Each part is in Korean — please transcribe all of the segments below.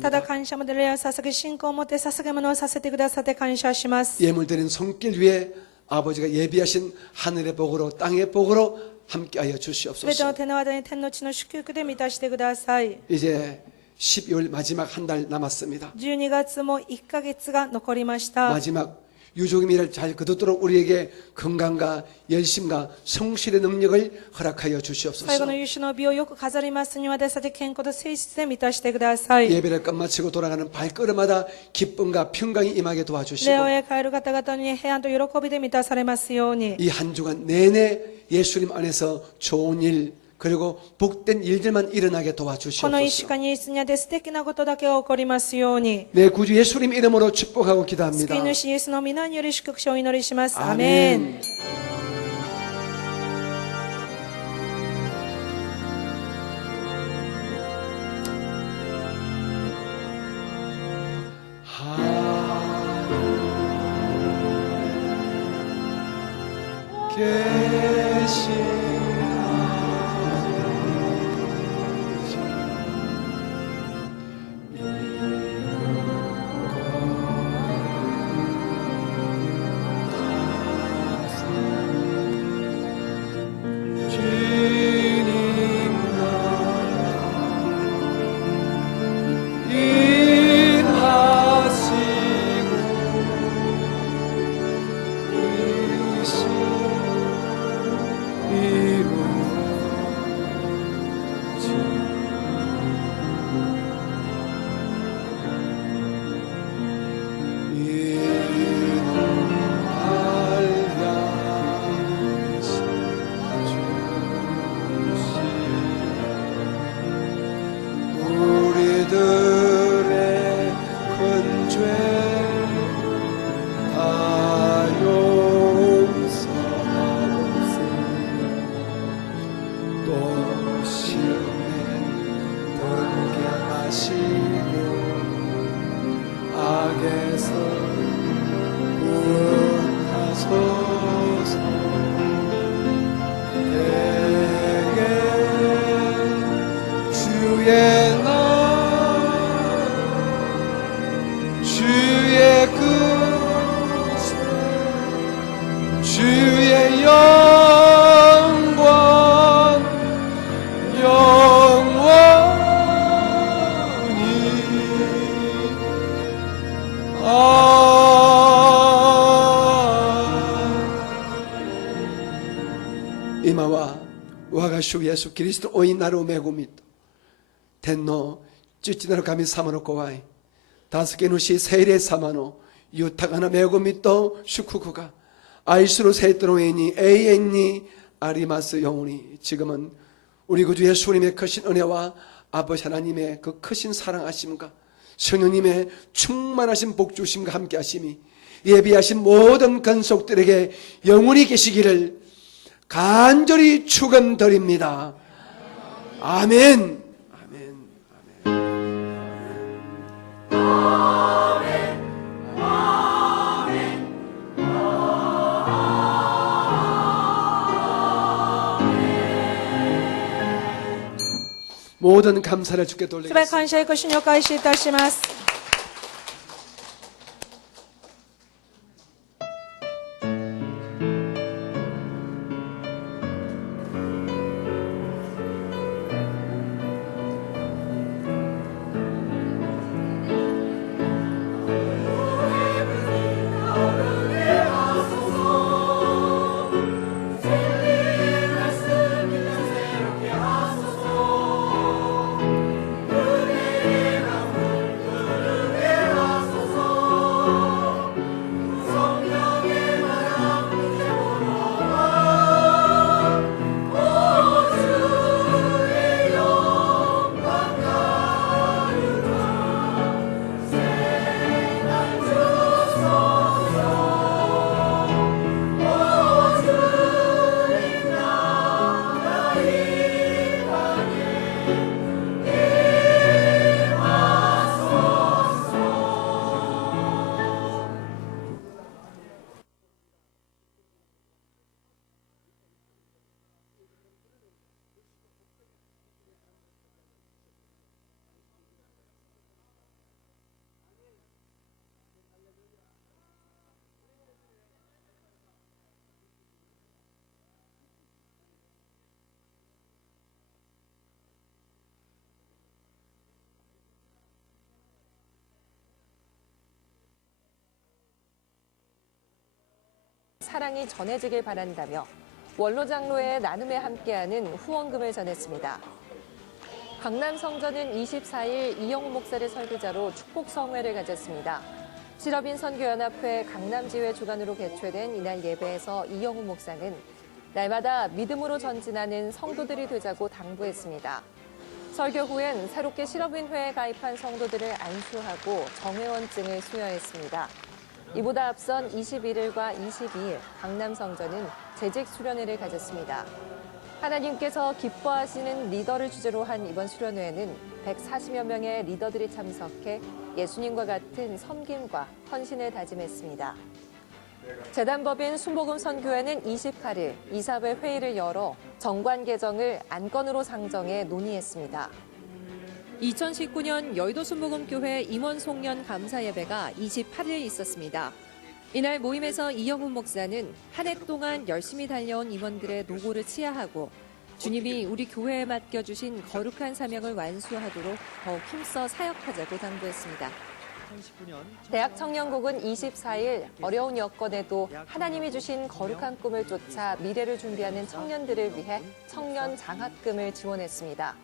ただ感謝もで礼を捧げ、信仰を持って捧げ物をさせてくださって感謝します。 예물드린 손길 위에 아버지가 예비하신 하늘의 복으로 땅의 복으로 함께하여 すべて 주시옵소서. の手の間に天の地の祝福で満たしてください。 이제 12월 마지막 한 달 남았습니다. 12月も1ヶ月が残りました。 마지막 유족임을 잘 거두도록 우리에게 건강과 열심과 성실의 능력을 허락하여 最後 주시옵소서. の優秀の美をよく飾りますには私たち健康と誠実で満たしてください。 예배를 끝마치고 돌아가는 발걸음마다 기쁨과 평강이 임하게 礼 도와주시고 をへ帰る方々に平安と喜びで満たされますように。 이 한 주간 내내 예수님 안에서 좋은 일 그리고 복된 일들만 일어나게 この一週 도와주시옵소서. 間にイエスにあって素敵なことだけが起こりますように。 내 구주 예수님 이름으로 축복하고 救 기도합니다. い主イエスの皆により祝福をお祈りします。アメン。 아멘. 계신 우리들의 큰 죄 다 용서하옵소서. 또 시험에 들게 하시고 악에서 구원하소서. 내게 주의 주의 그새 주의 영광 영원히 이마와 와가슈 예수 그리스도 오인 나로 메고 믿도 텐노 찌찌나로 감히 사마노 와이 다섯 개 누시 세일에 사마노 유타가나 메고 믿도 슈쿠쿠가 아이스로 세트로에니 에이엔니 아리마스 영혼이 지금은 우리 구주 예수님의 크신 은혜와 아버지 하나님의 그 크신 사랑하심과 성령님의 충만하신 복주심과 함께 하심이 예비하신 모든 건속들에게 영원히 계시기를 간절히 축원드립니다. 아멘. 아멘. 모든 감사를 주께 すべて 돌리겠습니다. 感謝いくしにお返しいたします。 사랑이 전해지길 바란다며 원로 장로의 나눔에 함께하는 후원금을 전했습니다. 강남 성전은 24일 이영우 목사를 설교자로 축복 성회를 가졌습니다. 실업인 선교연합회 강남지회 주관으로 개최된 이날 예배에서 이영우 목사는 날마다 믿음으로 전진하는 성도들이 되자고 당부했습니다. 설교 후엔 새롭게 실업인회에 가입한 성도들을 안수하고 정회원증을 수여했습니다. 이보다 앞선 21일과 22일 강남 성전은 재직 수련회를 가졌습니다. 하나님께서 기뻐하시는 리더를 주제로 한 이번 수련회에는 140여 명의 리더들이 참석해 예수님과 같은 섬김과 헌신을 다짐했습니다. 재단법인 순복음 선교회는 28일 이사회 회의를 열어 정관 개정을 안건으로 상정해 논의했습니다. 2019년 여의도 순복음교회 임원 송년 감사 예배가 28일 있었습니다. 이날 모임에서 이영훈 목사는 한 해 동안 열심히 달려온 임원들의 노고를 치하하고 주님이 우리 교회에 맡겨주신 거룩한 사명을 완수하도록 더욱 힘써 사역하자고 당부했습니다. 대학 청년국은 24일 어려운 여건에도 하나님이 주신 거룩한 꿈을 쫓아 미래를 준비하는 청년들을 위해 청년 장학금을 지원했습니다.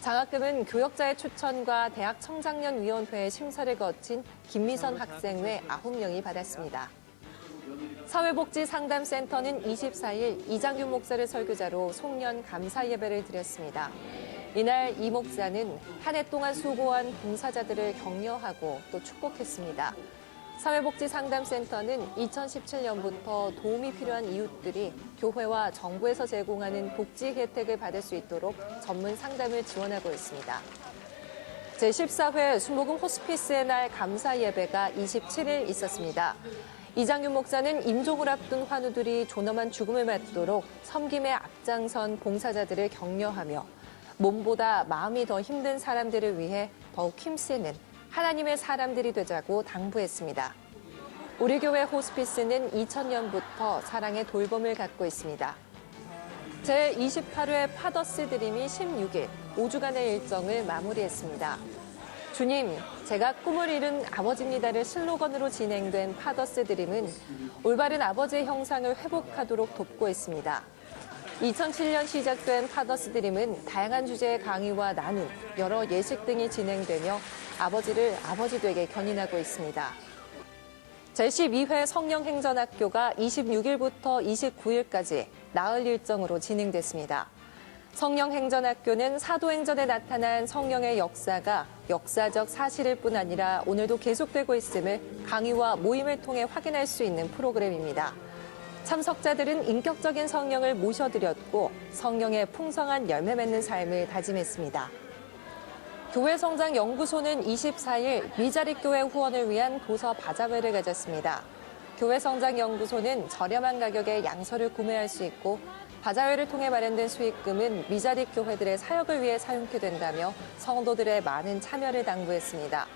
장학금은 교역자의 추천과 대학 청장년위원회의 심사를 거친 김미선 학생 외 9명이 받았습니다. 사회복지상담센터는 24일 이장균 목사를 설교자로 송년 감사 예배를 드렸습니다. 이날 이 목사는 한 해 동안 수고한 봉사자들을 격려하고 또 축복했습니다. 사회복지상담센터는 2017년부터 도움이 필요한 이웃들이 교회와 정부에서 제공하는 복지 혜택을 받을 수 있도록 전문 상담을 지원하고 있습니다. 제14회 순복음 호스피스의 날 감사 예배가 27일 있었습니다. 이장균 목사는 임종을 앞둔 환우들이 존엄한 죽음을 맞도록 섬김에 앞장선 봉사자들을 격려하며 몸보다 마음이 더 힘든 사람들을 위해 더욱 힘쓰는 하나님의 사람들이 되자고 당부했습니다. 우리 교회 호스피스는 2000년부터 사랑의 돌봄을 갖고 있습니다. 제28회 파더스 드림이 16일 5주간의 일정을 마무리했습니다. 주님, 제가 꿈을 이룬 아버지입니다를 슬로건으로 진행된 파더스 드림은 올바른 아버지의 형상을 회복하도록 돕고 있습니다. 2007년 시작된 파더스 드림은 다양한 주제의 강의와 나눔, 여러 예식 등이 진행되며 아버지를 아버지 되게 견인하고 있습니다. 제12회 성령행전학교가 26일부터 29일까지 나흘 일정으로 진행됐습니다. 성령행전학교는 사도행전에 나타난 성령의 역사가 역사적 사실일 뿐 아니라 오늘도 계속되고 있음을 강의와 모임을 통해 확인할 수 있는 프로그램입니다. 참석자들은 인격적인 성령을 모셔드렸고 성령의 풍성한 열매 맺는 삶을 다짐했습니다. 교회성장연구소는 24일 미자립교회 후원을 위한 도서 바자회를 가졌습니다. 교회성장연구소는 저렴한 가격에 양서를 구매할 수 있고 바자회를 통해 마련된 수익금은 미자립 교회들의 사역을 위해 사용하게 된다며 성도들의 많은 참여를 당부했습니다.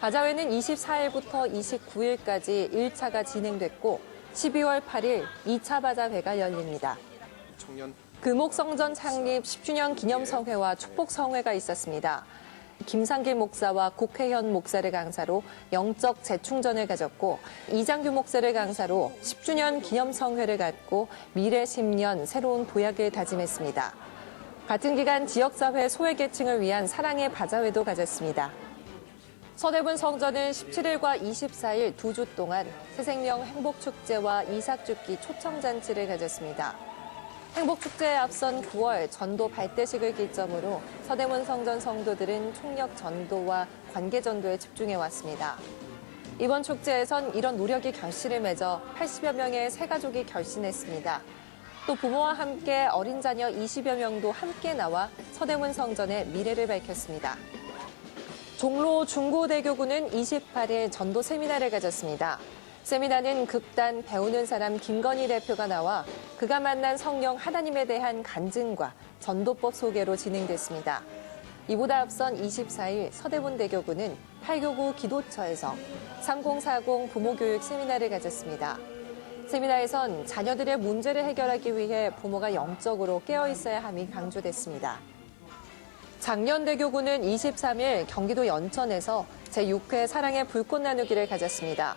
바자회는 24일부터 29일까지 1차가 진행됐고 12월 8일 2차 바자회가 열립니다. 금옥성전 창립 10주년 기념성회와 축복성회가 있었습니다. 김상길 목사와 국회현 목사를 강사로 영적 재충전을 가졌고 이장균 목사를 강사로 10주년 기념성회를 갖고 미래 10년 새로운 도약을 다짐했습니다. 같은 기간 지역사회 소외계층을 위한 사랑의 바자회도 가졌습니다. 서대문 성전은 17일과 24일 2주 동안 새생명 행복축제와 이삭죽기 초청잔치를 가졌습니다. 행복축제에 앞선 9월 전도 발대식을 기점으로 서대문 성전 성도들은 총력 전도와 관계 전도에 집중해 왔습니다. 이번 축제에선 이런 노력이 결실을 맺어 80여 명의 새 가족이 결신했습니다. 또 부모와 함께 어린 자녀 20여 명도 함께 나와 서대문 성전의 미래를 밝혔습니다. 종로 중고대교구는 28일 전도 세미나를 가졌습니다. 세미나는 극단 배우는 사람 김건희 대표가 나와 그가 만난 성령 하나님에 대한 간증과 전도법 소개로 진행됐습니다. 이보다 앞선 24일 서대문대교구는 8교구 기도처에서 3040 부모교육 세미나를 가졌습니다. 세미나에선 자녀들의 문제를 해결하기 위해 부모가 영적으로 깨어있어야 함이 강조됐습니다. 장년대교구는 23일 경기도 연천에서 제6회 사랑의 불꽃 나누기를 가졌습니다.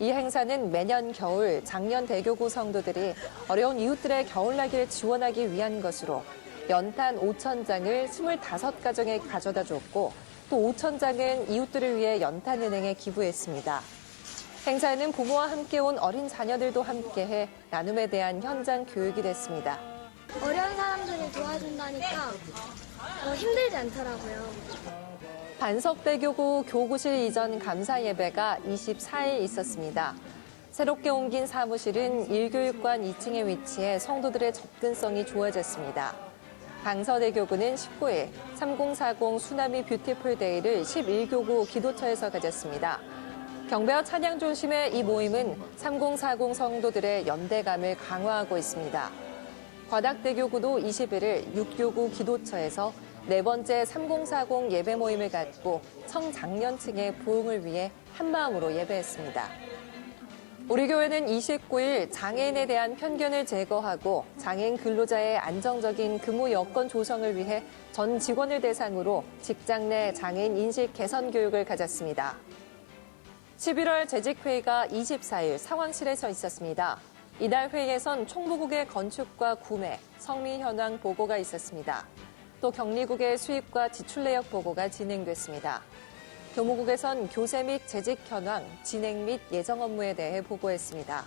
이 행사는 매년 겨울 장년대교구 성도들이 어려운 이웃들의 겨울나기를 지원하기 위한 것으로 연탄 5,000장을 25가정에 가져다 줬고 또 5,000장은 이웃들을 위해 연탄은행에 기부했습니다. 행사에는 부모와 함께 온 어린 자녀들도 함께해 나눔에 대한 현장 교육이 됐습니다. 어려운 사람들을 도와준다니까 힘들지 않더라고요. 반석대교구 교구실 이전 감사 예배가 24일 있었습니다. 새롭게 옮긴 사무실은 1교육관 2층에 위치해 성도들의 접근성이 좋아졌습니다. 강서대교구는 19일 3040 수나미 뷰티풀 데이를 11교구 기도처에서 가졌습니다. 경배와 찬양 중심의 이 모임은 3040 성도들의 연대감을 강화하고 있습니다. 과닥대교구도 21일 6교구 기도처에서 네 번째 3040 예배 모임을 갖고 청장년층의 부흥을 위해 한마음으로 예배했습니다. 우리 교회는 29일 장애인에 대한 편견을 제거하고 장애인 근로자의 안정적인 근무 여건 조성을 위해 전 직원을 대상으로 직장 내 장애인 인식 개선 교육을 가졌습니다. 11월 재직회의가 24일 상황실에서 있었습니다. 이달 회의에선 총무국의 건축과 구매, 성미 현황 보고가 있었습니다. 또 경리국의 수입과 지출 내역 보고가 진행됐습니다. 교무국에선 교세 및 재직 현황, 진행 및 예정 업무에 대해 보고했습니다.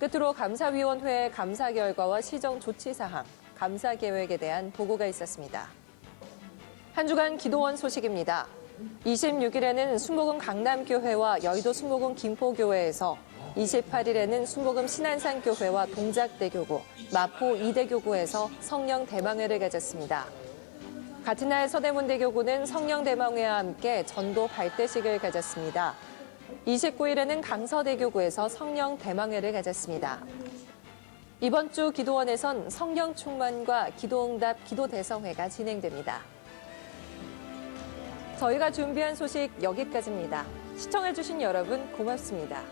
끝으로 감사위원회의 감사 결과와 시정 조치 사항, 감사 계획에 대한 보고가 있었습니다. 한 주간 기도원 소식입니다. 26일에는 순복음 강남교회와 여의도 순복음 김포교회에서 28일에는 순복음 신안산교회와 동작대교구, 마포 이대교구에서 성령 대망회를 가졌습니다. 같은 날 서대문대교구는 성령 대망회와 함께 전도 발대식을 가졌습니다. 29일에는 강서대교구에서 성령 대망회를 가졌습니다. 이번 주 기도원에선 성령 충만과 기도응답 기도대성회가 진행됩니다. 저희가 준비한 소식 여기까지입니다. 시청해주신 여러분 고맙습니다.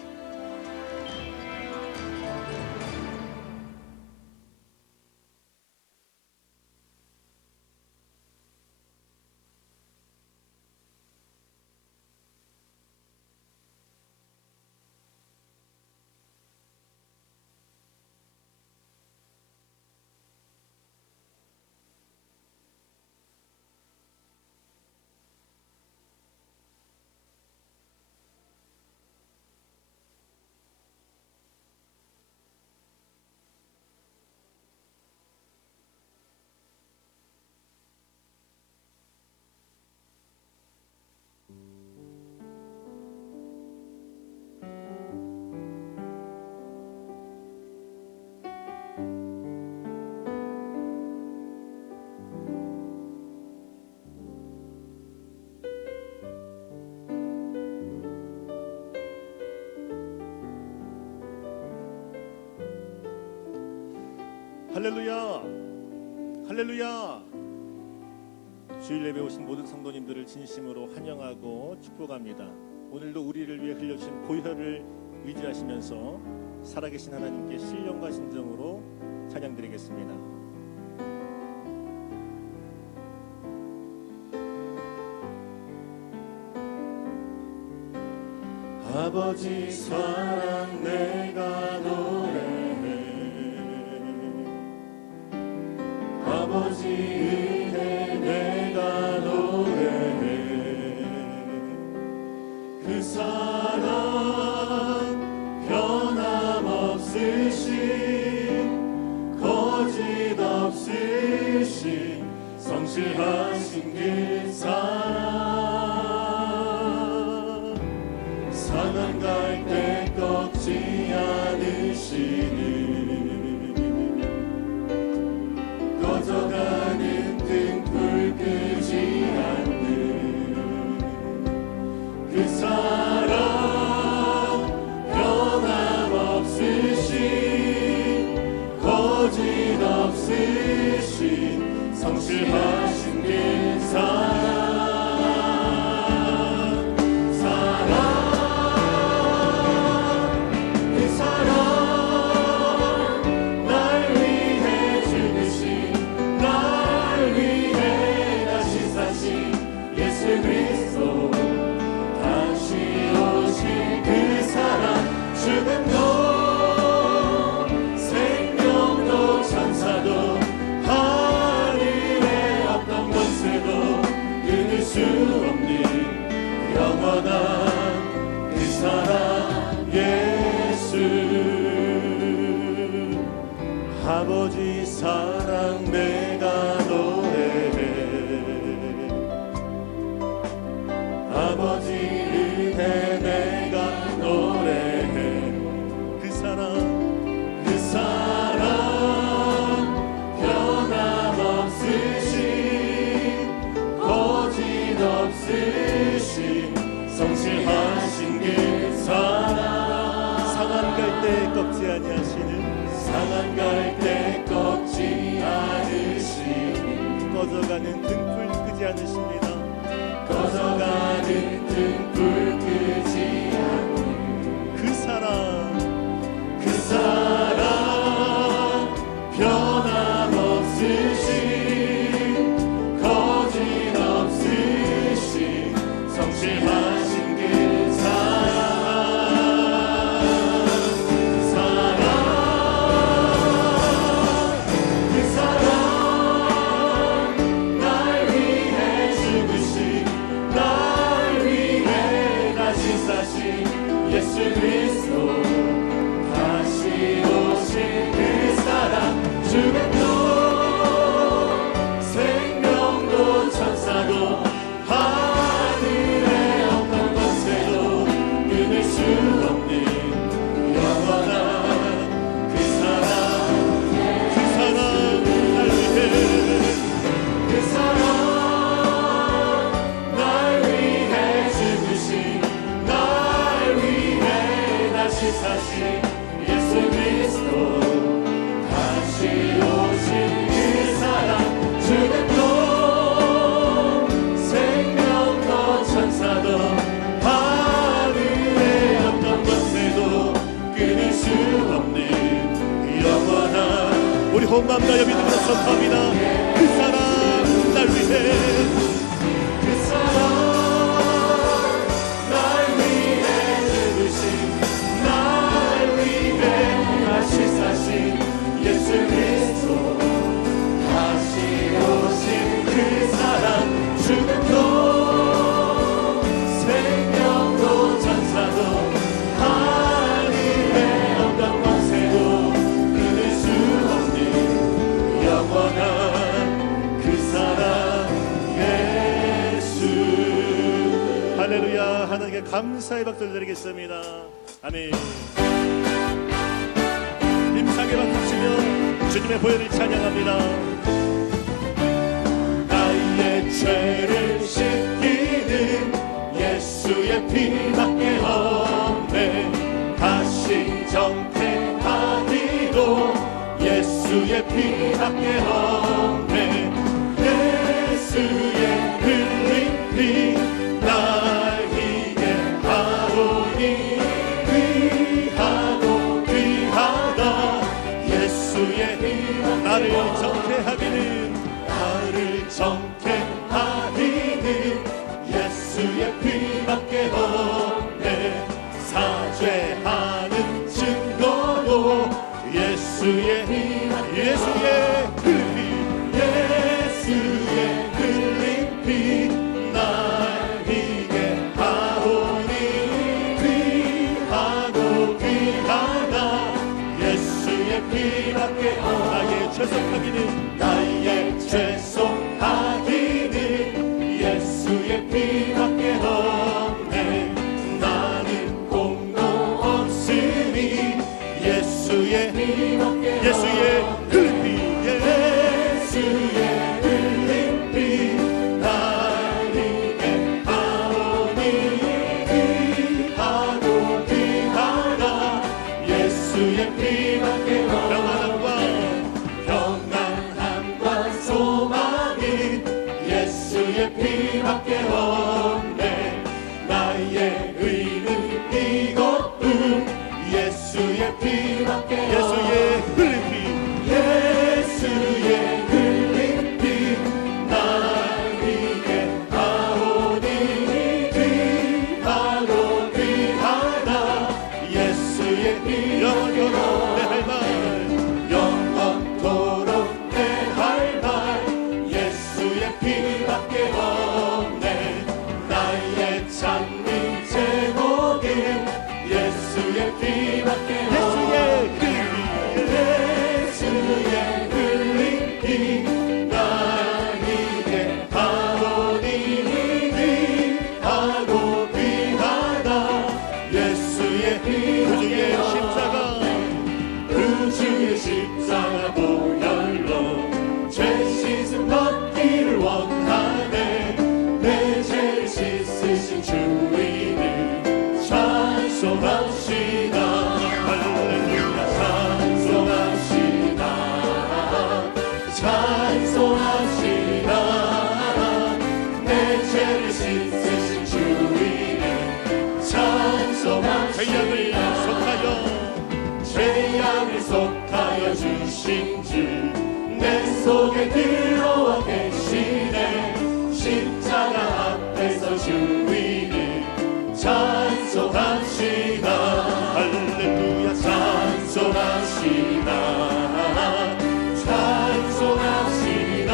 할렐루야! 할렐루야! 주일 예배 오신 모든 성도님들을 진심으로 환영하고 축복합니다. 오늘도 우리를 위해 흘려주신 보혈을 의지하시면서 살아계신 하나님께 신령과 신정으로 찬양드리겠습니다. 아버지 사랑 내가 노래해, 아버지 은혜 내가 노래해, 그 사랑 변함없으신 거짓 없으신 성실하신 그 사랑, 상한 갈대 꺾지 않으시는, 꺼져가는 등불 끄지 않는 그 사랑, 변함없으신 거짓 없으신 성실하신 그 사랑, 영원한 그 사랑 예수. 아버지 사랑 내가 노래해. 아버지 은혜 내가 노래해. 그 사랑 그 사랑 변함없으신 거짓없으신 성실하신 그 사랑. 상한 갈 때 꺾지 아니하시는 상한 갈 때 꺾지 않으시니 꺼져가는 등불 끄지 않으십니다. 꺼져가는 등불 끄지 않는 그 사랑 그 사랑 변함없으신 거짓없으신 성실하신 그 예수 그리스도 다시 오신 그 사랑. 죽음도 생명도 천사도 하늘의 어떤 권세도 끊을 수 없는 영원한 그 사랑. 그 사랑 날 위해 그 사랑 날 위해 죽으신 사신 예수 그리스도 다시 오신 그 사랑. 죽음도 생명도 천사도 하늘의 어떤 권세도 끊을 수 없는 영원한. 우리 온 마음과 믿음으로 선포합니다. 그 사랑 날 위해 그 사랑 날 위해 죽으신 사신 예수 그리스도 다시 오신 그 사랑. 죽음도 생명도 천사도 하늘의 어떤 권세도 끊을 수 없는 영원한 그 사랑 예수. 할렐루야. 하나님께 감사의 박수 드리겠습니다. 아멘. 힘차게 박수치며 주님의 보혈을 찬양합니다. 나의 죄를 씻기는 예수의 피밖에 없네. 다시 정퇴하리도 예수의 피밖에 없네. 예수의 흘린 피 날 희게 하오니 예수의 힘. 나를 정케하기는 예수의 피밖에 없네. 사죄하는 증거도 예수의 힘. 예수의 흘린 피 날 희게 하오니 귀하다 예수의 피밖에 나의 죄송하기는 예수의 피밖에 없네. 나는 공도 없으니 예수의 흘린 피 날 희게 하오니 귀하다 예수의 피밖에 평안함과 소망이 예수의 피밖에 없네. 나의 의는 이것뿐 예수의 피밖에 예수의 흘린 피 날 희게 하오니 귀하다 예수의 피. 영원토록 내 할 말 예수의 피밖에 없네. 나의 찬 죄악을 속하여 주신 주 내 속에 들어와 계시네. 십자가 앞에서 주위를 찬송합시다. 할렐루야 찬송합시다. 찬송합시다.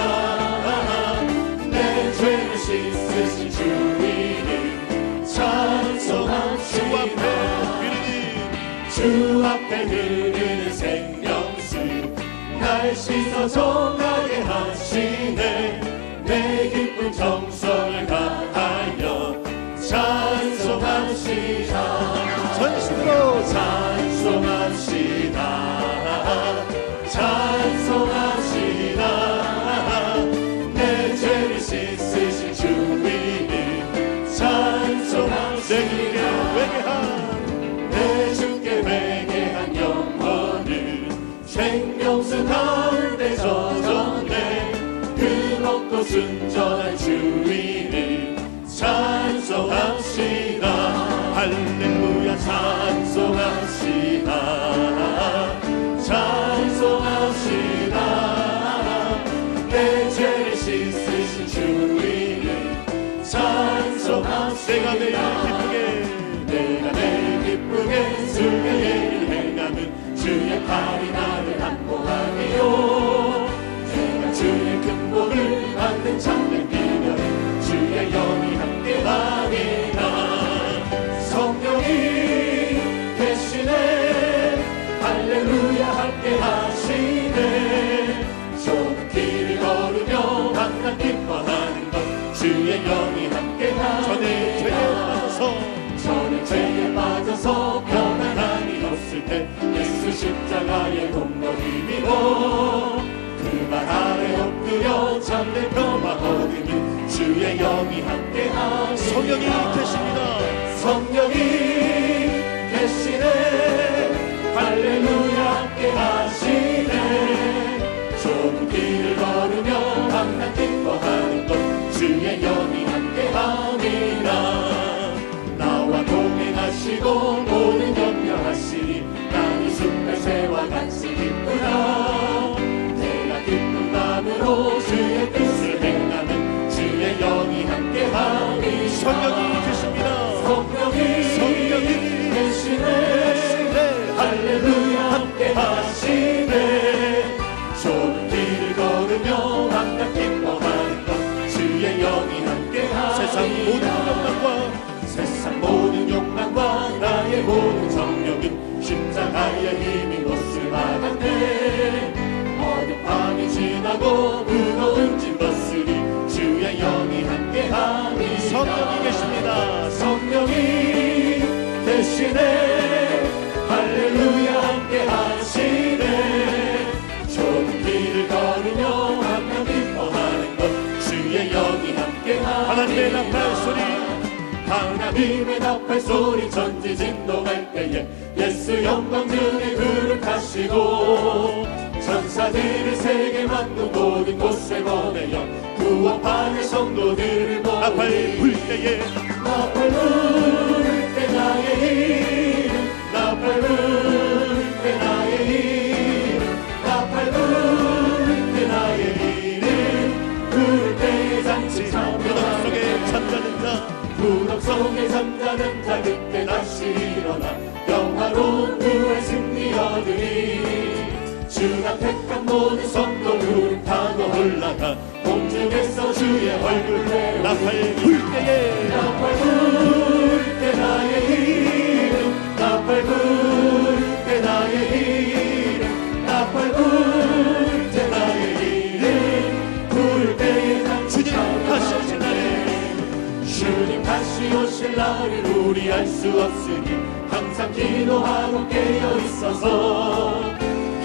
내 죄를 씻으신 주위를 찬송합시다. 주 앞에 흐르는 생명수 날 씻어 정하게 하시네. 내 기쁜 정성을 다하여 찬송합시다. 전심으로 찬송합시다. 찬송합시다. 내 죄를 씻으신 주님을 찬송합시다. 내 주께 회개한 영혼을 생명수 가운데 젖었네. 그먹고 순전한 주님을 찬송합시다. 할렐루야 찬송합시다. 찬송합시다. 내 죄를 씻으신 주님을 찬송합시다. 내가 내일 기쁘게 주의 일을 행하면 주의 팔이 나를 안보하리요. 내가 주의 큰 복을 받는 참된 기념 주의 영이 함께하리라. 성령이 계시네. 할렐루야 함께하시네. 좁은 길을 걸으며 항상 기뻐하는 것 주의 영이 함께하리라. 저는 죄에 빠져서 평안함이 없을 때 예수 십자가의 공로 힘입어 그 말 아래 엎드려 참된 평화 얻으니 주의 영이 함께하니. 성령이 계십니다. 성령이 계시네. 할렐루야 함께하시네. 좁은 길을 걸으며 항상 기뻐하는 것 주의 영이 함께하니라. 동행하시고 모든 염려하시니 나는 숲의 새와 같이 기쁘다. 내가 기쁜 마음으로 주의 뜻을 행하는 주의 영이 함께하니. 성령이 계십니다. 성령이 계시네. 할렐루야 함께하시네. 좁은 길을 걸으며 항상 기뻐하는 것 주의 영이 함께하니. 세상 모든 욕망과 나의 모든 정욕은 십자가의 힘이 못을 막았네. 어느 밤이 지나고 무거운 짐 벗으리 주의 영이 함께하니. 성령이 계십니다. 성령이 계시네. 할렐루야 함께하시네. 좁은 길을 걸으며 항상 기뻐하는 것 주의 영이 함께하니. 하나님의 나팔 소리 하나님의 나팔 소리 전지 진동할 때에 예수 영광 중에 그룹하시고 천사들을 세계 만국 모든 곳에 보내어 구원받을 성도들을 모으니. 나팔 불 때에 나팔 불 때 나의 이름 나팔 불 때 나의 이름 나팔 불 때 나의 이름 부를 때에 장치 무덤 속에 잠자는 자 무덤 속에 잠자는 자 그때 다시 일어나 영화로운 구의 승리 얻으리. 주가 택한 모든 성도들 타고 올라가 공중에서 주의 얼굴 배우리. 나팔 불 때에 나팔 불 때 나의 이름 나팔 불 때 나의 이름 나팔 불 때 나의 이름 부를 때에 장치 다시 오실 날에 주님 다시 오실 날을 우리 알 수 없으니 항상 기도하고 깨어 있어서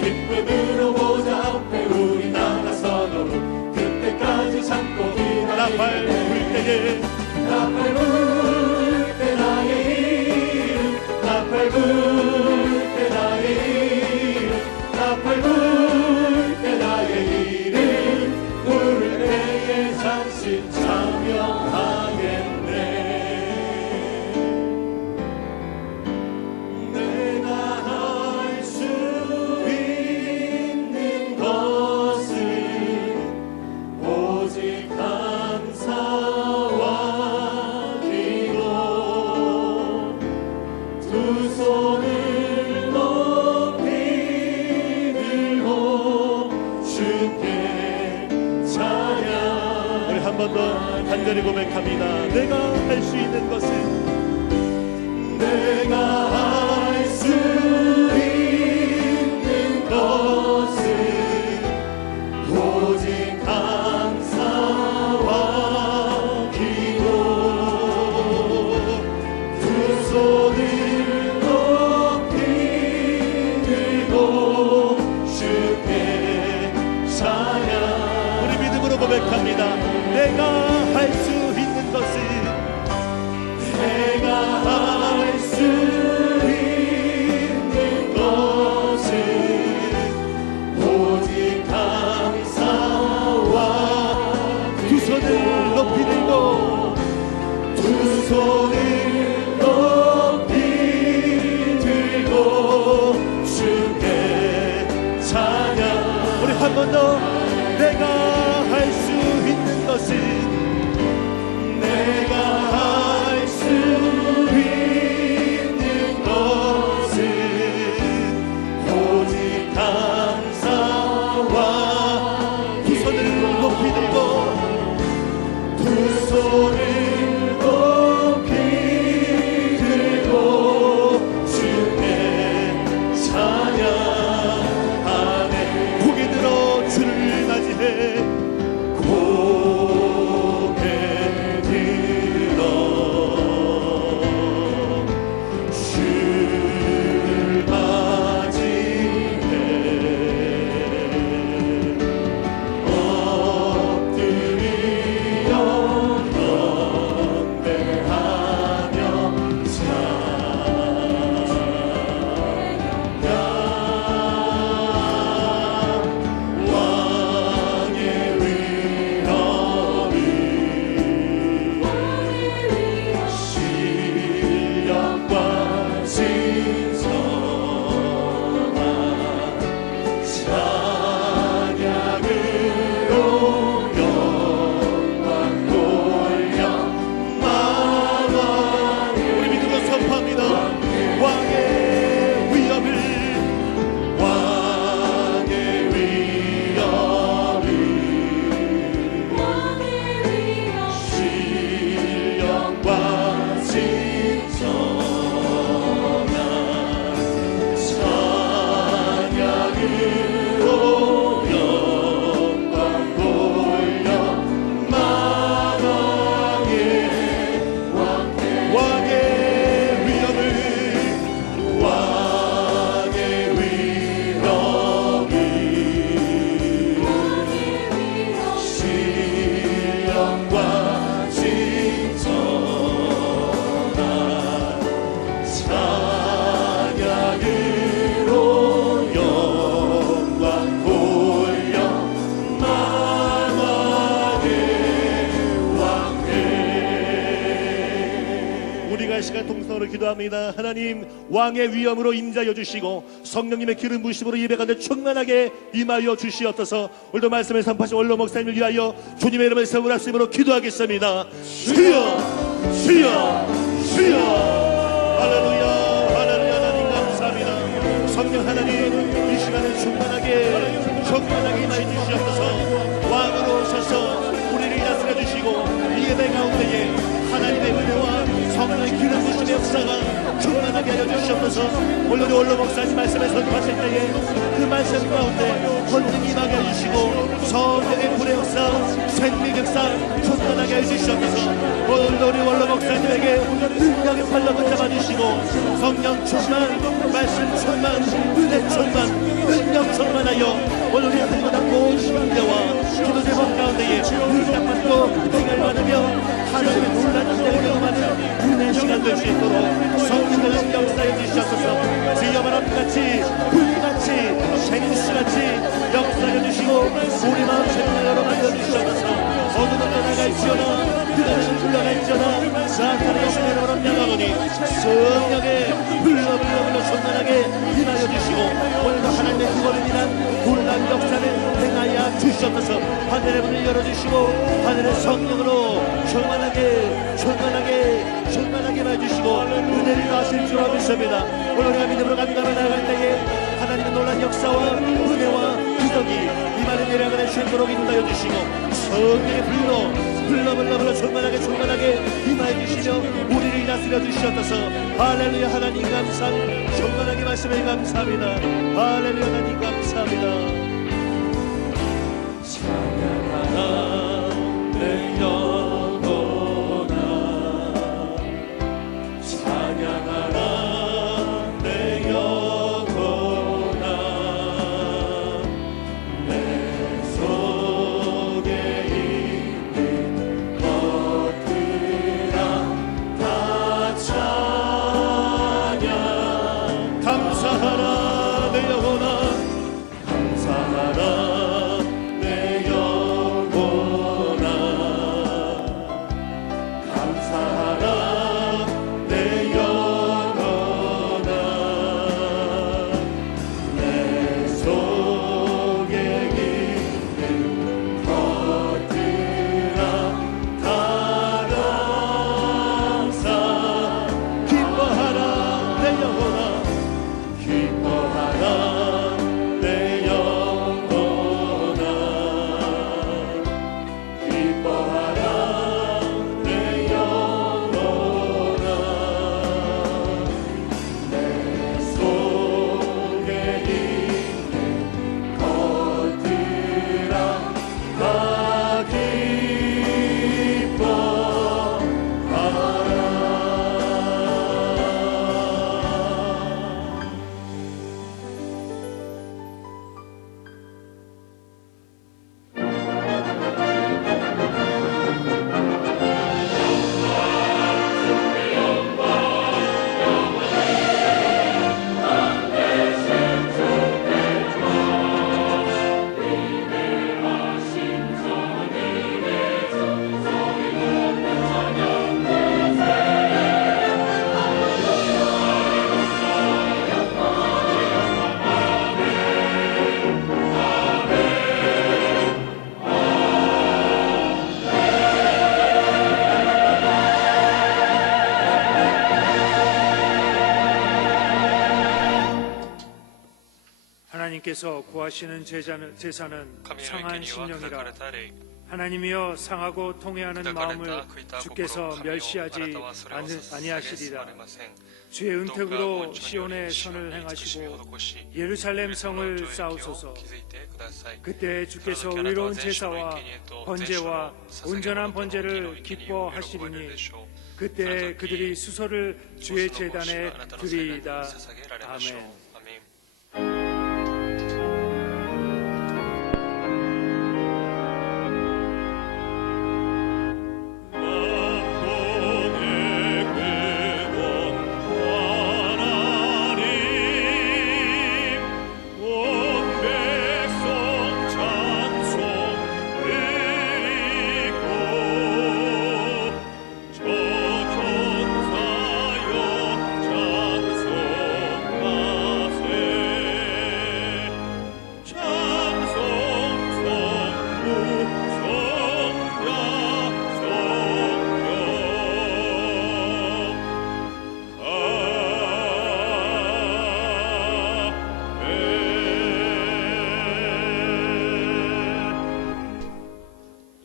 기쁨으로 보좌 앞에 우리 나가서도록 그때까지 참고 기다리네. 나팔 불 때에 나팔 불 때 나의 이름 나팔 불 때 나의 이름 나팔 불 때 나의 이름 부를 때에 잠시 참여하겠네. 번 더 내가 할 수 있는 것은 내가 할 수 있는 것은 오직 감사와 두 손을 높이 들고 두 손을 높이 들고 주께 찬양하네. 고개 들어 주를 맞이해. 고개 들어 주를 맞이해. 엎드려 경배하며 왕의 위엄이 신령과 진정한 찬양으로 영광 돌려 만왕. 우리 믿음으로 선포합니다. 왕의 위엄을 왕의 위엄이 신령과 진정한 찬양으로 영광 돌려 만왕의 왕의 위엄을 왕의 위엄이 신령과 진정한 찬양으로 영광 돌려 만왕의 왕께. 우리가 이 시간 동성으로 기도합니다. 하나님, 왕의 위엄으로 임자여 주시고 성령님의 기름 부심으로 예배 가운데 충만하게 임하여 주시옵소서. 오늘도 말씀을 선포하신 원로 목사님을 위하여 주님의 이름을 세우라심으로 기도하겠습니다. 주여 주여 주여. 할렐루야 할렐루야. 하나님 감사합니다. 성령 하나님, 이 시간에 충만하게 임하여 주시옵소서. 왕으로 오셔서 우리를 다스려 주시고 이 예배 가운데에 하나님의 은혜와 성령의 기름 부심의 역사가 충만하게 하여 주시옵소서. 오늘 원로 목사님 말씀에 선포하실 때에 그 말씀 가운데 권능이 임하게 해주시고 성령의 불의 역사, 생명 역사 충만하게 해주시옵소서. 오늘도 우리 원로 목사님에게 능력의 팔로 붙잡아주시고 성령 충만, 말씀 충만, 은혜 충만, 능력 충만하여 오늘 우리 한번한 모든 때와 기도 제목 가운데에 응답받고 행을 받으며 하나님의 놀라는 때를 경험하는 은혜 시간 될 수 있도록 성령을 역사해 주시옵소서. 주여 바람같이 불같이 생수같이 역사해 주시고 우리 마음 생명을 열어 만들어주시옵소서. 어둠은 떠나갈지어다 그날은 불러갈지어다 사탄의 영광을 명하노니 성령의 불러 충만하게 임하여 주시고 오늘도 하나님의 구원을 위한 놀라운 역사를 행하여 주시옵소서. 하늘의 문을 열어주시고 하늘의 성령으로 충만하게 임해주시고 은혜를 하실 줄 믿습니다. 오늘 우리가 믿음으로 감당해 나갈 때에 하나님의 놀라운 역사와 은혜와 기적이 임하는 예배가 될 수 있도록 인도하여 주시고 성령의 불로 충만하게 임하여 주시며 우리를 다스려 주시옵소서. 할렐루야. 하나님 감사합니다. 충만하게 말씀을 감사합니다. 할렐루야. 하나님 감사합니다. 찬양하라 내 영혼아, 찬양하라 내 영혼아. 내 속에 있는 것들아 다 찬양. 감사하라 내 영혼아, 감사하라 내 영혼아. 하나님께서 구하시는 제사는 神の 상한 生贄には砕か 심령이라. れた霊 하나님이여 상하고 통회하는 砕かれ 마음을 た悔いた心 주께서 神を 멸시하지 あなたはそれを捧げすま 아니하시리라. れません 주의 どうか 은택으로 恩寵によ 시온의 りシオン 선을 に美しみ 행하시고 施し 예루살렘 その 성을 城壁を 쌓으소서. 築いてください 그때 주께서 의로운 제사와 번제와 온전한 번제를 기뻐하시리니 그때 그들이 수소를 주의 제단에 드리이다. 아멘.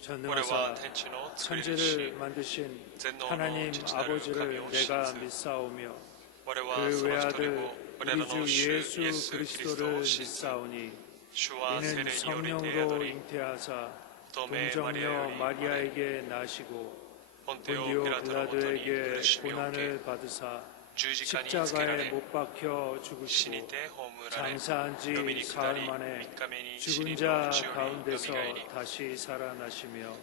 전능하사 천지를 만드신 하나님 아버지를 내가 믿사오며 그 외아들 우리 주 예수 그리스도를 믿사오니 이는 성령으로 잉태하사 동정녀 마리아에게 나시고 본디오 빌라도에게 고난을 받으사 십자가에 못 박혀 죽으시고 장사한 지 사흘 만에 죽은 자 가운데서 다시 살아나시며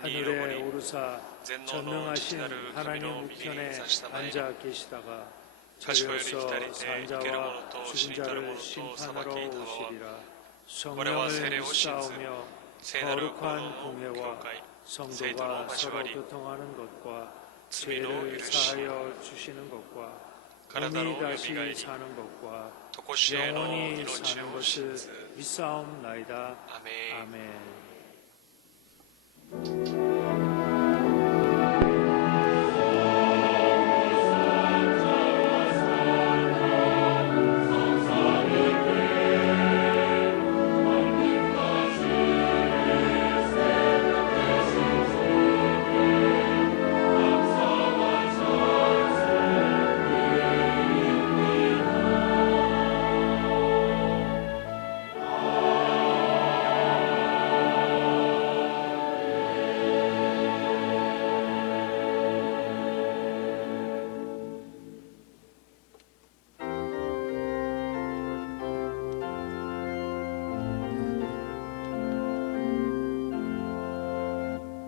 하늘에 오르사 전능하신 하나님 우편에 앉아 계시다가 저리로서 산 자와 죽은 자를 심판하러 오시리라. 성령을 쌓으며 거룩한 공회와 성도가 서로 교통하는 것과 죄를 사하여 주시는 것과 몸이 다시 사는 것과 영원히 사는 것을 믿사옵나이다. 아멘.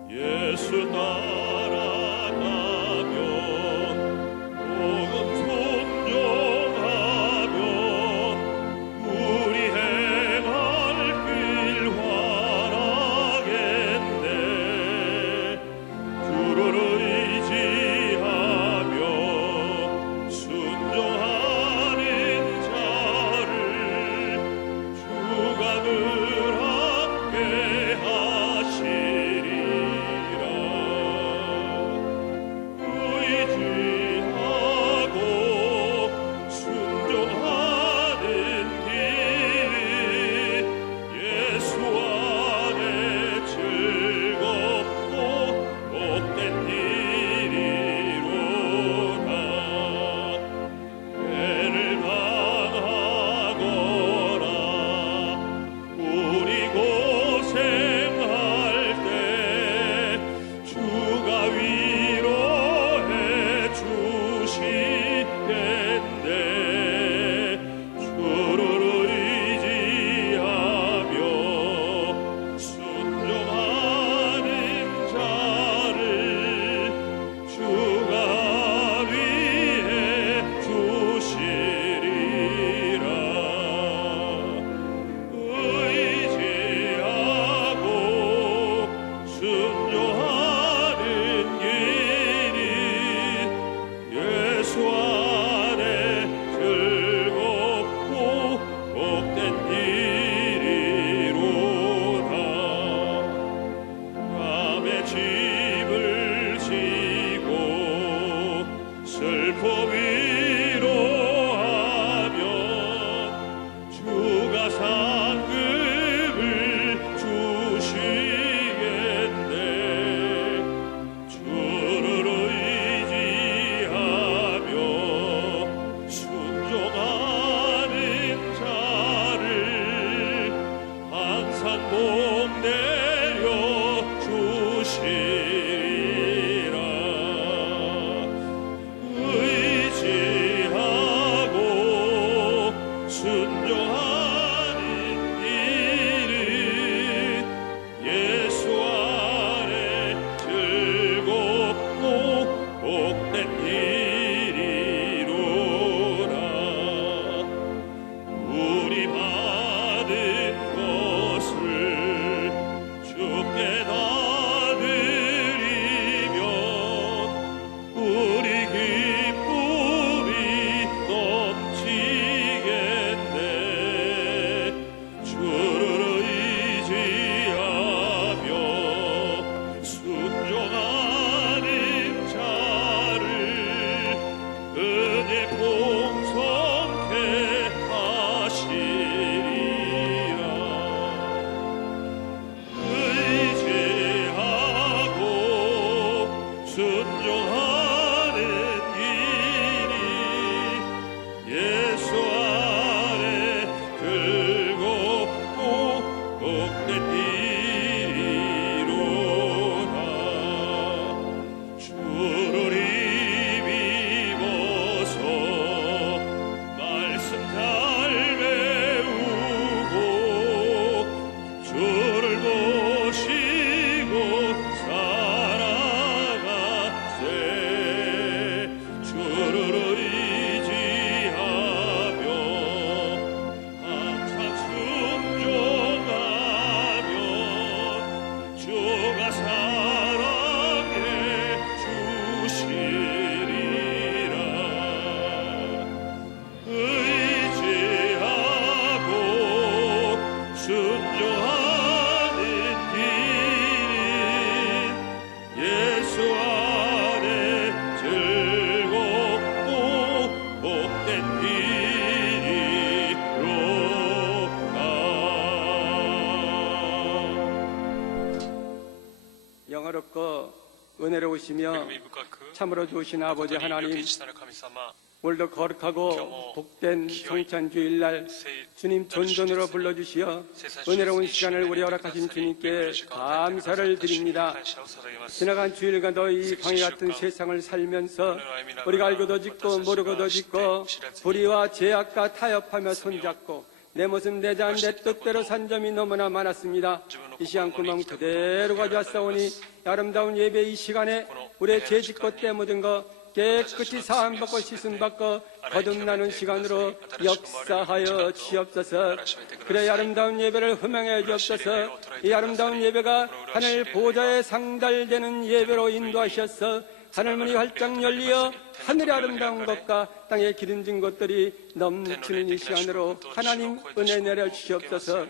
예수 따라가면 복음 순종하면 우리 행할 길 환하겠네 주를 의지하며 순종하는 자를 주가 늘 ' 평화롭고 은혜로우시며 참으로 좋으신 아버지 하나님, 오늘도 거룩하고 복된 성찬주일날 주님 존존으로 불러주시어 은혜로운 시간을 우리 허락하신 주님께 감사를 드립니다. 지나간 주일간도 이 광야 같은 세상을 살면서 우리가 알고도 짓고 모르고도 짓고 불의와 죄악과 타협하며 손잡고 내 모습 내 잔 내 뜻대로 산 점이 너무나 많았습니다. 이 시간 구멍 그대로 가져왔사오니 아름다운 예배 이 시간에 우리의 죄 짓고 때 묻은 거 깨끗이 사함받고 씻음받고 거듭나는 시간으로 역사하여 주옵소서. 그래 아름다운 예배를 흠양해 주옵소서. 이 아름다운 예배가 하늘 보좌에 상달되는 예배로 인도하셔서 하늘문이 활짝 열리어 하늘의 아름다운 것과 땅에 기름진 것들이 넘치는 이 시간으로 하나님 은혜 내려 주시옵소서.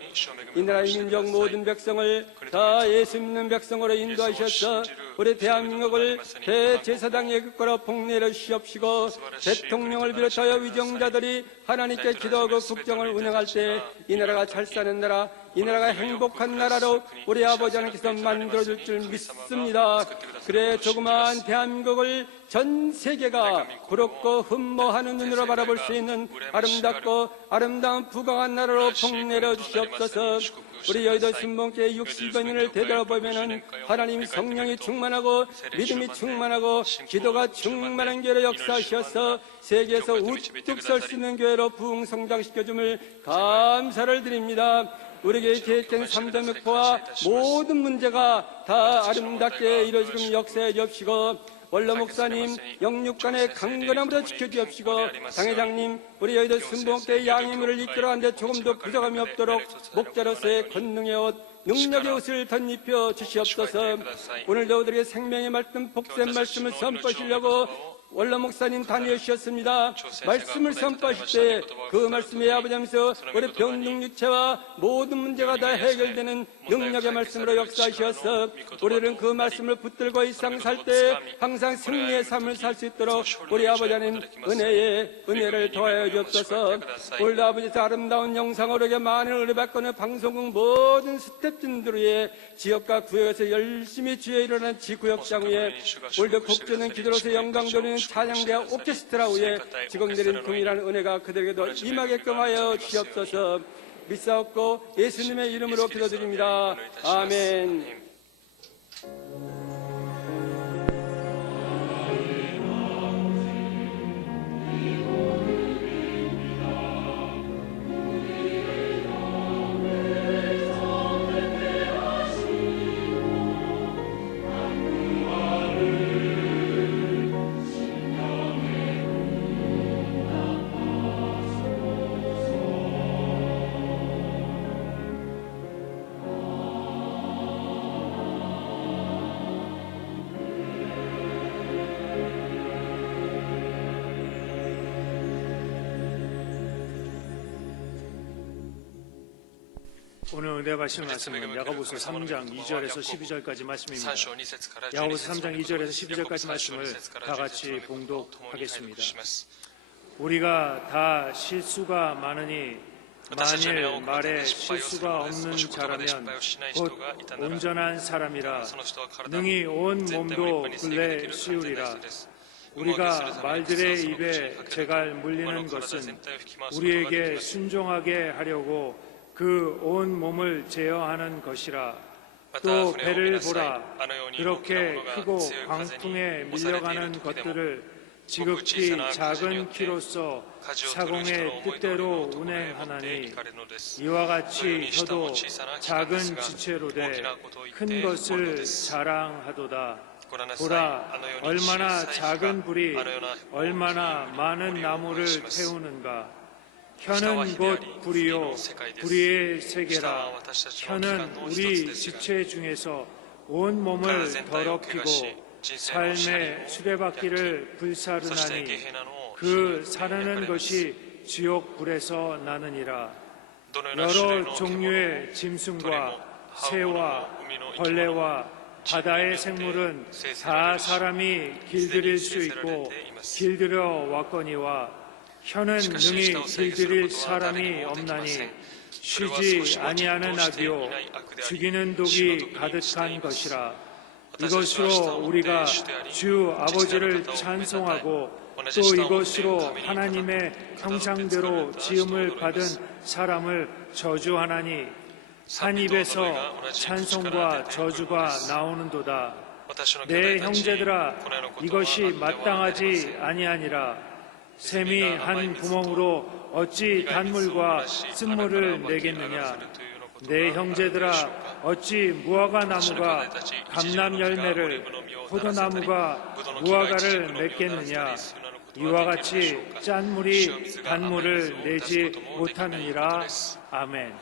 이 나라의 민족 모든 백성을 다 예수 믿는 백성으로 인도하셔서 우리 대한민국을 대제사장의 끝으로 복내려 주시옵시고 대통령을 비롯하여 위정자들이 하나님께 기도하고 국정을 운영할 때 이 나라가 잘 사는 나라, 이 나라가 행복한 나라로 우리 아버지 하나님께서 만들어줄 줄 믿습니다. 그래 조그마한 대한민국을 전 세계가 부럽고 흠모하는 눈으로 바라볼 수 있는 아름답고 아름다운 부강한 나라로 복내려 주시옵소서. 우리 여의도 신봉교회 60여 년을 되돌아보면은 하나님 성령이 충만하고 믿음이 충만하고 기도가 충만한 교회로 역사하셔서 세계에서 우뚝 설 수 있는 교회로 부흥성장시켜줌을 감사를 드립니다. 우리에게 계획된 3대 목표와 모든 문제가 다 아름답게 이루어지금 역사해 주옵시고 원로 목사님 영육간의 강건함으로 지켜주옵시고 당회장님 우리 여의도 순복대 양의물을 이끌어가는데 조금도 부족함이 없도록 목자로서의 권능의 옷 능력의 옷을 덧입혀 주시옵소서. 오늘도 우리의 생명의 말씀 복된 말씀을 선포하시려고 원로 목사님 다니셨습니다. 말씀을 선포하실 때 그 말씀에 아버지하면서 우리 병능 육체와 모든 문제가 다 해결되는 능력의 말씀으로 역사하셔서 우리는 그 말씀을 붙들고 이 세상 살 때 항상 승리의 삶을 살 수 있도록 우리 아버지 하나님 은혜를 더하여 주옵소서. 오늘도 아버지께서 아름다운 영상으로 많은 의뢰받고는 방송국 모든 스태프진들의 지역과 구역에서 열심히 주에 일어난 지구역장 위에 오늘도 국주는 기도로서 영광 돌리는 찬양대와 오케스트라 위에 지금 내린 동일한 은혜가 그들에게도 임하게끔 하여 주옵소서. 믿사옵고 예수님의 이름으로 기도드립니다. 아멘. 오늘 은혜 받으실 말씀은 야고보서 3장 2절에서 12절까지 말씀입니다. 야고보서 3장 2절에서 12절까지 말씀을 다 같이 봉독하겠습니다. 우리가 다 실수가 많으니 만일 말에 실수가 없는 자라면 곧 온전한 사람이라 능히 온 몸도 굴레 씌우리라. 우리가 말들의 입에 재갈 물리는 것은 우리에게 순종하게 하려고 그 온 몸을 제어하는 것이라. 또 배를 보라. 그렇게 크고 광풍에 밀려가는 것들을 지극히 작은 키로서 사공의 뜻대로 운행하나니 이와 같이 저도 작은 지체로되 큰 것을 자랑하도다. 보라, 얼마나 작은 불이 얼마나 많은 나무를 태우는가. 혀는 곧 불이요 불의의 세계라. 혀는 우리 지체 중에서 온 몸을 더럽히고 삶의 수레바퀴를 불사르나니 그 사르는 것이 지옥 불에서 나느니라. 여러 종류의 짐승과 새와 벌레와 바다의 생물은 다 사람이 길들일 수 있고 길들여 왔거니와 혀는 능히 길들일 사람이 없나니 쉬지 아니하는 악이요 죽이는 독이 가득한 것이라. 이것으로 우리가 주 아버지를 찬송하고 또 이것으로 하나님의 형상대로 지음을 받은 사람을 저주하나니 한 입에서 찬송과 저주가 나오는도다. 내 형제들아, 이것이 마땅하지 아니하니라. 샘이 한 구멍으로 어찌 단물과 쓴물을 내겠느냐. 내 형제들아, 어찌 무화과 나무가 감람 열매를, 포도나무가 무화과를 맺겠느냐. 이와 같이 짠물이 단물을 내지 못하느니라. 아멘.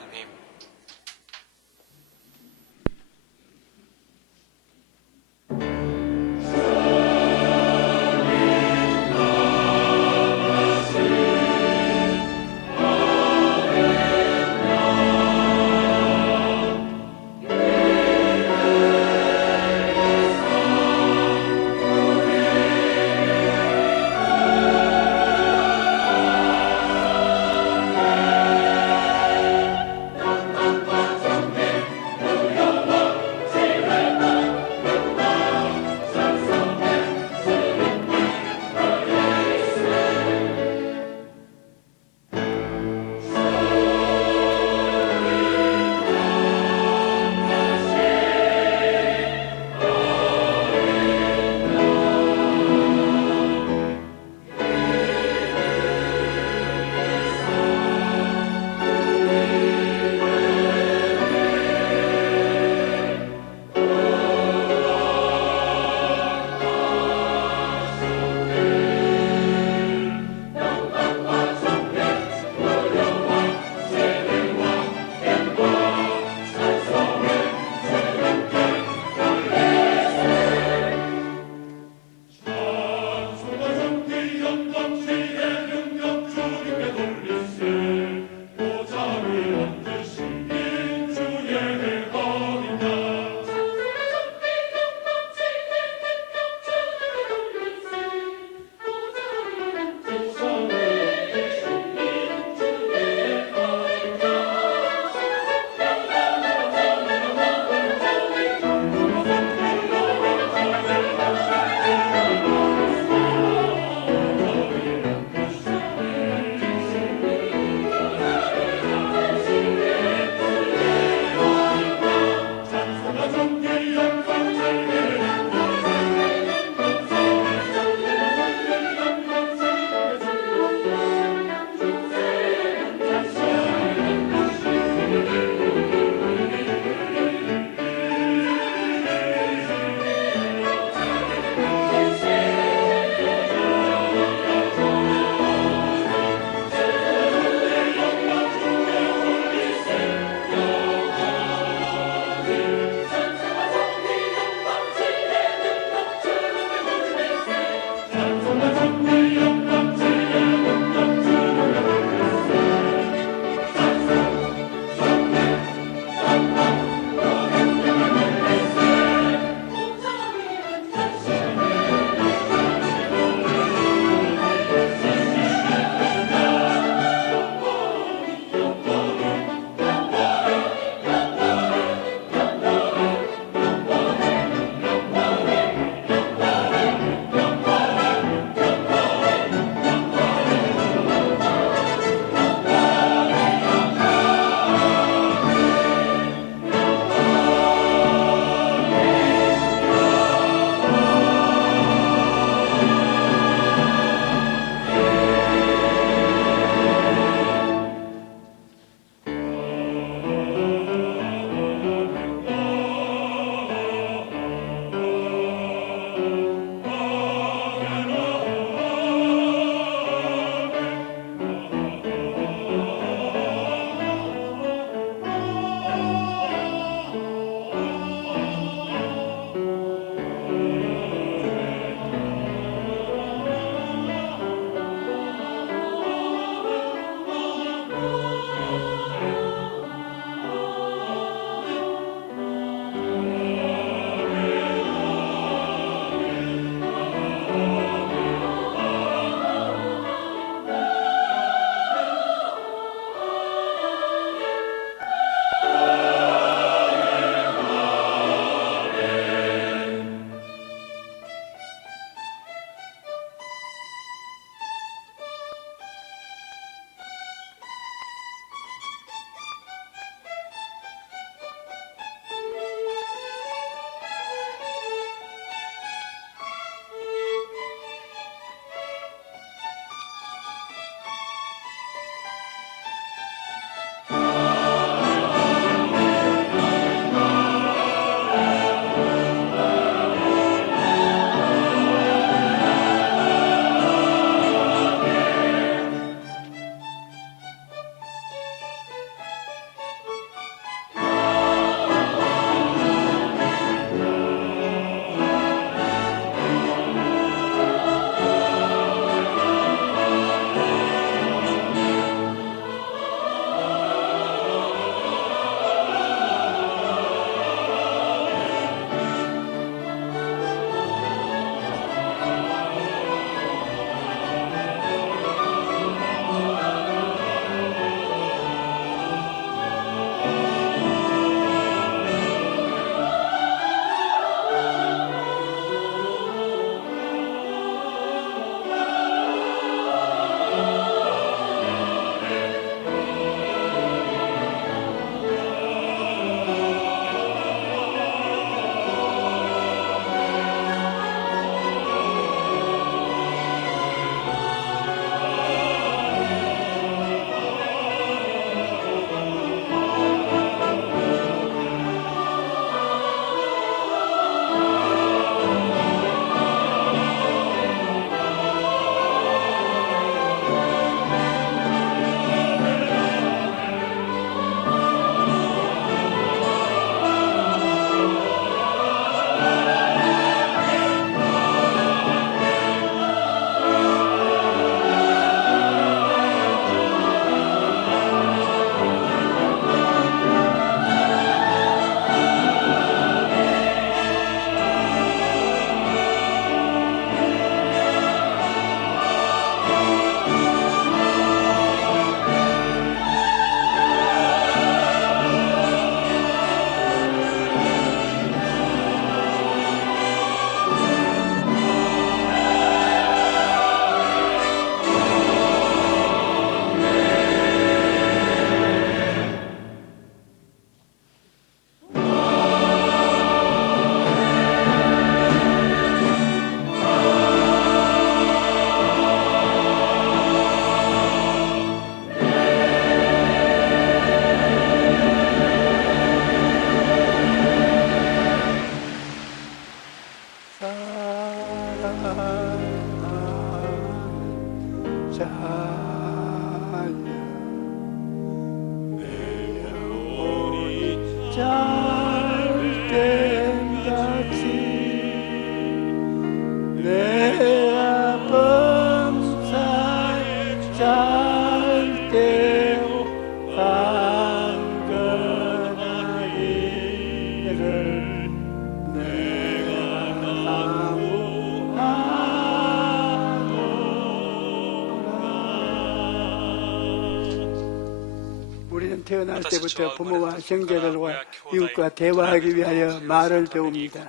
우리는 태어날 때부터 부모와 형제들과 이웃과 대화하기 위하여 말을 배웁니다.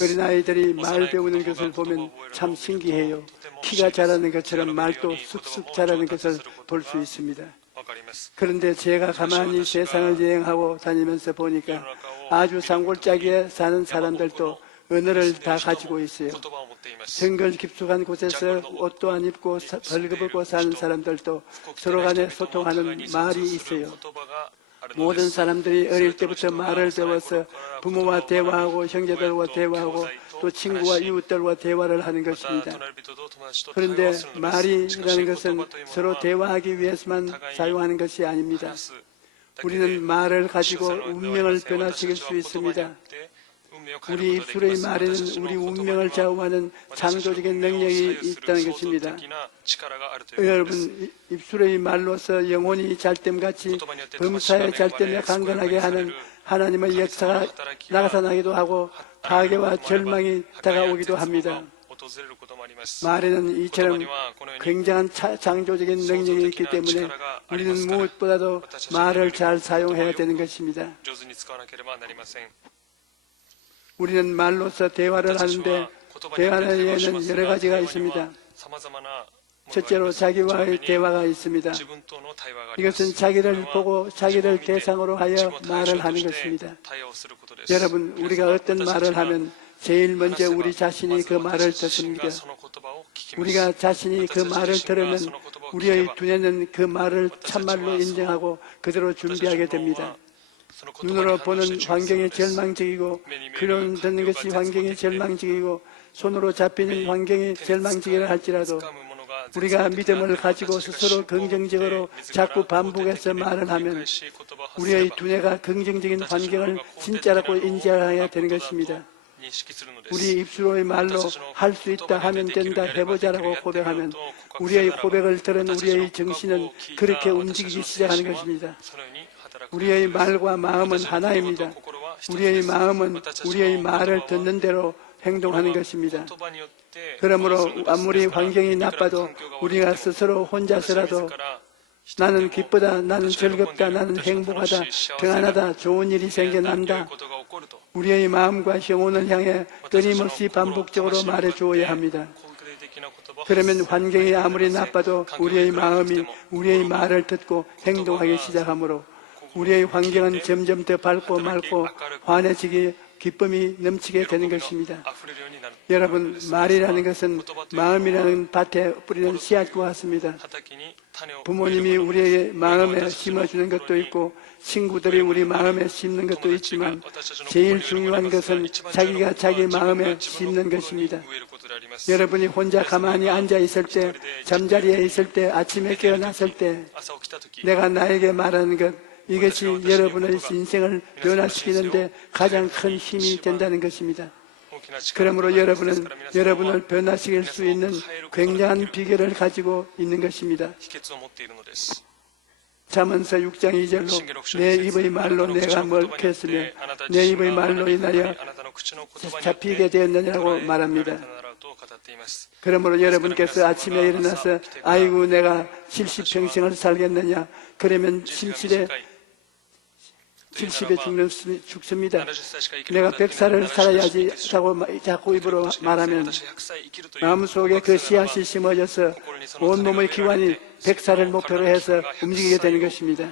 어린아이들이 말 배우는 것을 보면 참 신기해요. 키가 자라는 것처럼 말도 쑥쑥 자라는 것을 볼 수 있습니다. 그런데 제가 가만히 세상을 여행하고 다니면서 보니까 아주 산골짜기에 사는 사람들도 언어를 다 가지고 있어요. 정글 깊숙한 곳에서 옷도 안 입고 벌거벗고 사는 사람들도 서로 간에 소통하는 말이 있어요. 모든 사람들이 어릴 때부터 말을 배워서 부모와 대화하고 형제들과 대화하고 또 친구와 이웃들과 대화를 하는 것입니다. 그런데 말이라는 것은 서로 대화하기 위해서만 사용하는 것이 아닙니다. 우리는 말을 가지고 운명을 변화시킬 수 있습니다. 우리 입술의 말에는 우리 운명을 좌우하는 창조적인 능력이 있다는 것입니다. 여러분, 입술의 말로서 영혼이 잘됨같이 범사에 잘됨에 강건하게 하는 하나님의 역사가 나타나기도 하고 파괴와 절망이 다가오기도 합니다. 말에는 이처럼 굉장한 창조적인 능력이 있기 때문에 우리는 무엇보다도 말을 잘 사용해야 되는 것입니다. 우리는 말로서 대화를 하는데 대화에는 여러 가지가 있습니다. 첫째로 자기와의 대화가 있습니다. 이것은 자기를 보고 자기를 대상으로 하여 말을 하는 것입니다. 여러분, 우리가 어떤 말을 하면 제일 먼저 우리 자신이 그 말을 듣습니다. 우리가 자신이 그 말을 들으면 우리의 두뇌는 그 말을 참말로 인정하고 그대로 준비하게 됩니다. 눈으로 보는 환경이 절망적이고 귀로 듣는 것이 환경이 절망적이고 손으로 잡히는 환경이 절망적이라 할지라도 우리가 믿음을 가지고 스스로 긍정적으로 자꾸 반복해서 말을 하면 우리의 두뇌가 긍정적인 환경을 진짜라고 인지해야 되는 것입니다. 우리 입술로의 말로 할 수 있다 하면 된다 해보자라고 고백하면 우리의 고백을 들은 우리의 정신은 그렇게 움직이기 시작하는 것입니다. 우리의 말과 마음은 하나입니다. 우리의 마음은 우리의 말을 듣는 대로 행동하는 것입니다. 그러므로 아무리 환경이 나빠도 우리가 스스로 혼자서라도 나는 기쁘다, 나는 즐겁다, 나는 행복하다, 평안하다, 좋은 일이 생겨난다. 우리의 마음과 영혼을 향해 끊임없이 반복적으로 말해 주어야 합니다. 그러면 환경이 아무리 나빠도 우리의 마음이 우리의 말을 듣고 행동하기 시작하므로 우리의 환경은 점점 더 밝고 맑고 환해지게 기쁨이 넘치게 되는 것입니다. 여러분, 말이라는 것은 마음이라는 밭에 뿌리는 씨앗과 같습니다. 부모님이 우리에게 마음에 심어주는 것도 있고 친구들이 우리 마음에 심는 것도 있지만 제일 중요한 것은 자기가 자기 마음에 심는 것입니다. 여러분이 혼자 가만히 앉아 있을 때, 잠자리에 있을 때, 아침에 깨어났을 때 내가 나에게 말하는 것, 이것이 여러분의 인생을 변화시키는데 가장 큰 힘이 된다는 것입니다. 그러므로 여러분은 여러분을 변화시킬 수 있는 굉장한 비결을 가지고 있는 것입니다. 잠언서 6장 2절로 내 입의 말로 내가 먹혔으며 내 입의 말로 인하여 잡히게 되었느냐고 말합니다. 그러므로 여러분께서 아침에 일어나서 아이고 내가 70평생을 살겠느냐 그러면 70에 죽습니다. 내가 100살을 살아야지 자꾸 입으로 말하면 마음속에 그 씨앗이 심어져서 온몸의 기관이 100살을 목표로 해서 움직이게 되는 것입니다.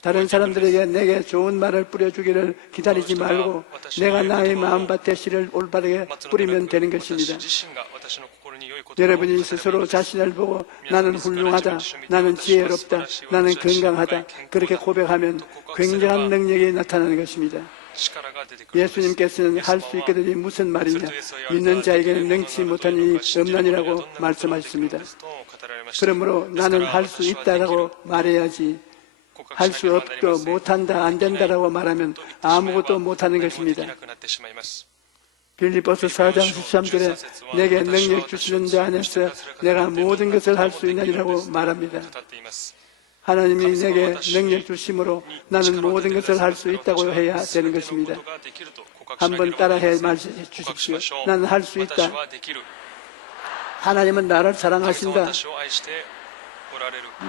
다른 사람들에게 내게 좋은 말을 뿌려주기를 기다리지 말고 내가 나의 마음밭에 씨를 올바르게 뿌리면 되는 것입니다. 여러분이 스스로 자신을 보고 나는 훌륭하다, 나는 지혜롭다, 나는 건강하다 그렇게 고백하면 굉장한 능력이 나타나는 것입니다. 예수님께서는 할 수 있거든이 무슨 말이냐? 믿는 자에게는 능치 못한 일이 없나니라고 말씀하셨습니다. 그러므로 나는 할 수 있다라고 말해야지, 할 수 없고 못한다, 안 된다라고 말하면 아무것도 못하는 것입니다. 빌립보서 4장 13절에 내게 능력 주시는 자 안에서 내가 모든 것을 할 수 있느니라고 말합니다. 하나님이 내게 능력 주심으로 나는 모든 것을 할 수 있다고 해야 되는 것입니다. 한번 따라해 말씀해 주십시오. 나는 할 수 있다. 하나님은 나를 사랑하신다.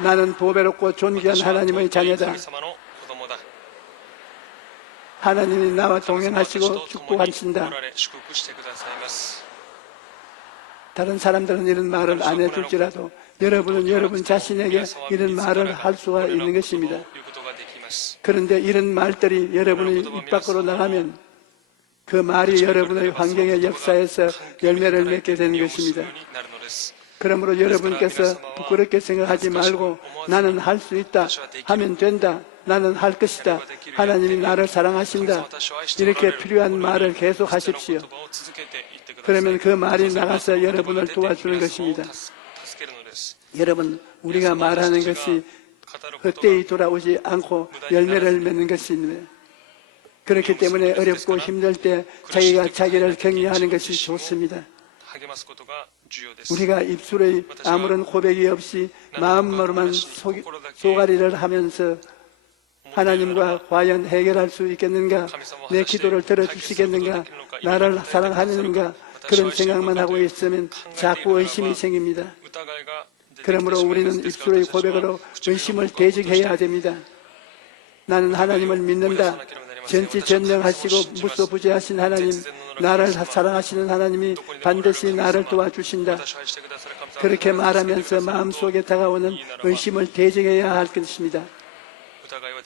나는 보배롭고 존귀한 하나님의 자녀다. 하나님이 나와 동행하시고 축복하신다. 다른 사람들은 이런 말을 안 해줄지라도 여러분은 여러분 자신에게 이런 말을 할 수가 있는 것입니다. 그런데 이런 말들이 여러분의 입 밖으로 나가면 그 말이 여러분의 환경의 역사에서 열매를 맺게 되는 것입니다. 그러므로 여러분께서 부끄럽게 생각하지 말고 나는 할 수 있다, 하면 된다, 나는 할 것이다, 하나님이 나를 사랑하신다, 이렇게 필요한 말을 계속 하십시오. 그러면 그 말이 나가서 여러분을 도와주는 것입니다. 여러분, 우리가 말하는 것이 헛되이 돌아오지 않고 열매를 맺는 것입니다. 그렇기 때문에 어렵고 힘들 때 자기가 자기를 격려하는 것이 좋습니다. 우리가 입술에 아무런 고백이 없이 마음으로만 소가리를 하면서 하나님과 과연 해결할 수 있겠는가? 내 기도를 들어주시겠는가? 나를 사랑하는가? 그런 생각만 하고 있으면 자꾸 의심이 생깁니다. 그러므로 우리는 입술의 고백으로 의심을 대적해야 됩니다. 나는 하나님을 믿는다. 전지전능하시고 무소부재하신 하나님, 나를 사랑하시는 하나님이 반드시 나를 도와주신다. 그렇게 말하면서 마음속에 다가오는 의심을 대적해야 할 것입니다.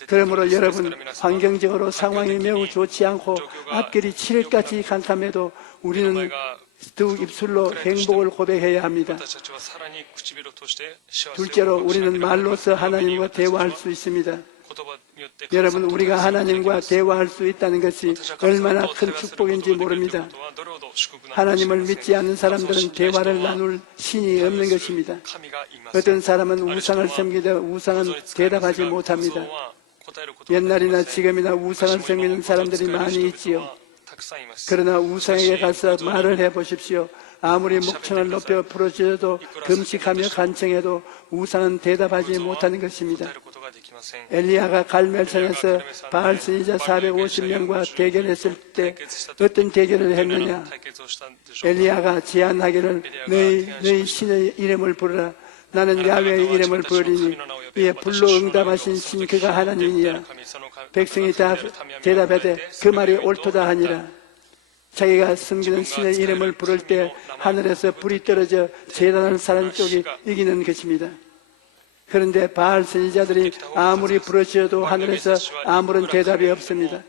그러므로 여러분, 환경적으로 상황이 매우 좋지 않고 앞길이 7일까지 캄캄해도 우리는 더욱 입술로 행복을 고백해야 합니다. 둘째로 우리는 말로서 하나님과 대화할 수 있습니다. 여러분, 우리가 하나님과 대화할 수 있다는 것이 얼마나 큰 축복인지 모릅니다. 하나님을 믿지 않는 사람들은 대화를 나눌 신이 없는 것입니다. 어떤 사람은 우상을 섬기다 우상은 대답하지 못합니다. 옛날이나 지금이나 우상을 섬기는 사람들이 많이 있지요. 그러나 우상에게 가서 말을 해보십시오. 아무리 목청을 높여 부르짖어도 금식하며 간청해도 우상은 대답하지 못하는 것입니다. 엘리야가 갈멜산에서 바알 선지자 450명과 대결했을 때 어떤 대결을 했느냐? 엘리야가 제안하기를 너희 신의 이름을 부르라. 나는 야훼의 이름을 부르리니 이에 불로 응답하신 신 그가 하나님이니라. 백성이 다 대답하되 그 말이 옳도다 하니라. 자기가 섬기는 신의 이름을 부를 때 하늘에서 불이 떨어져 제단하는 사람 쪽이 이기는 것입니다. 그런데 바알 선지자들이 아무리 부르짖어도 하늘에서 아무런 대답이 없습니다.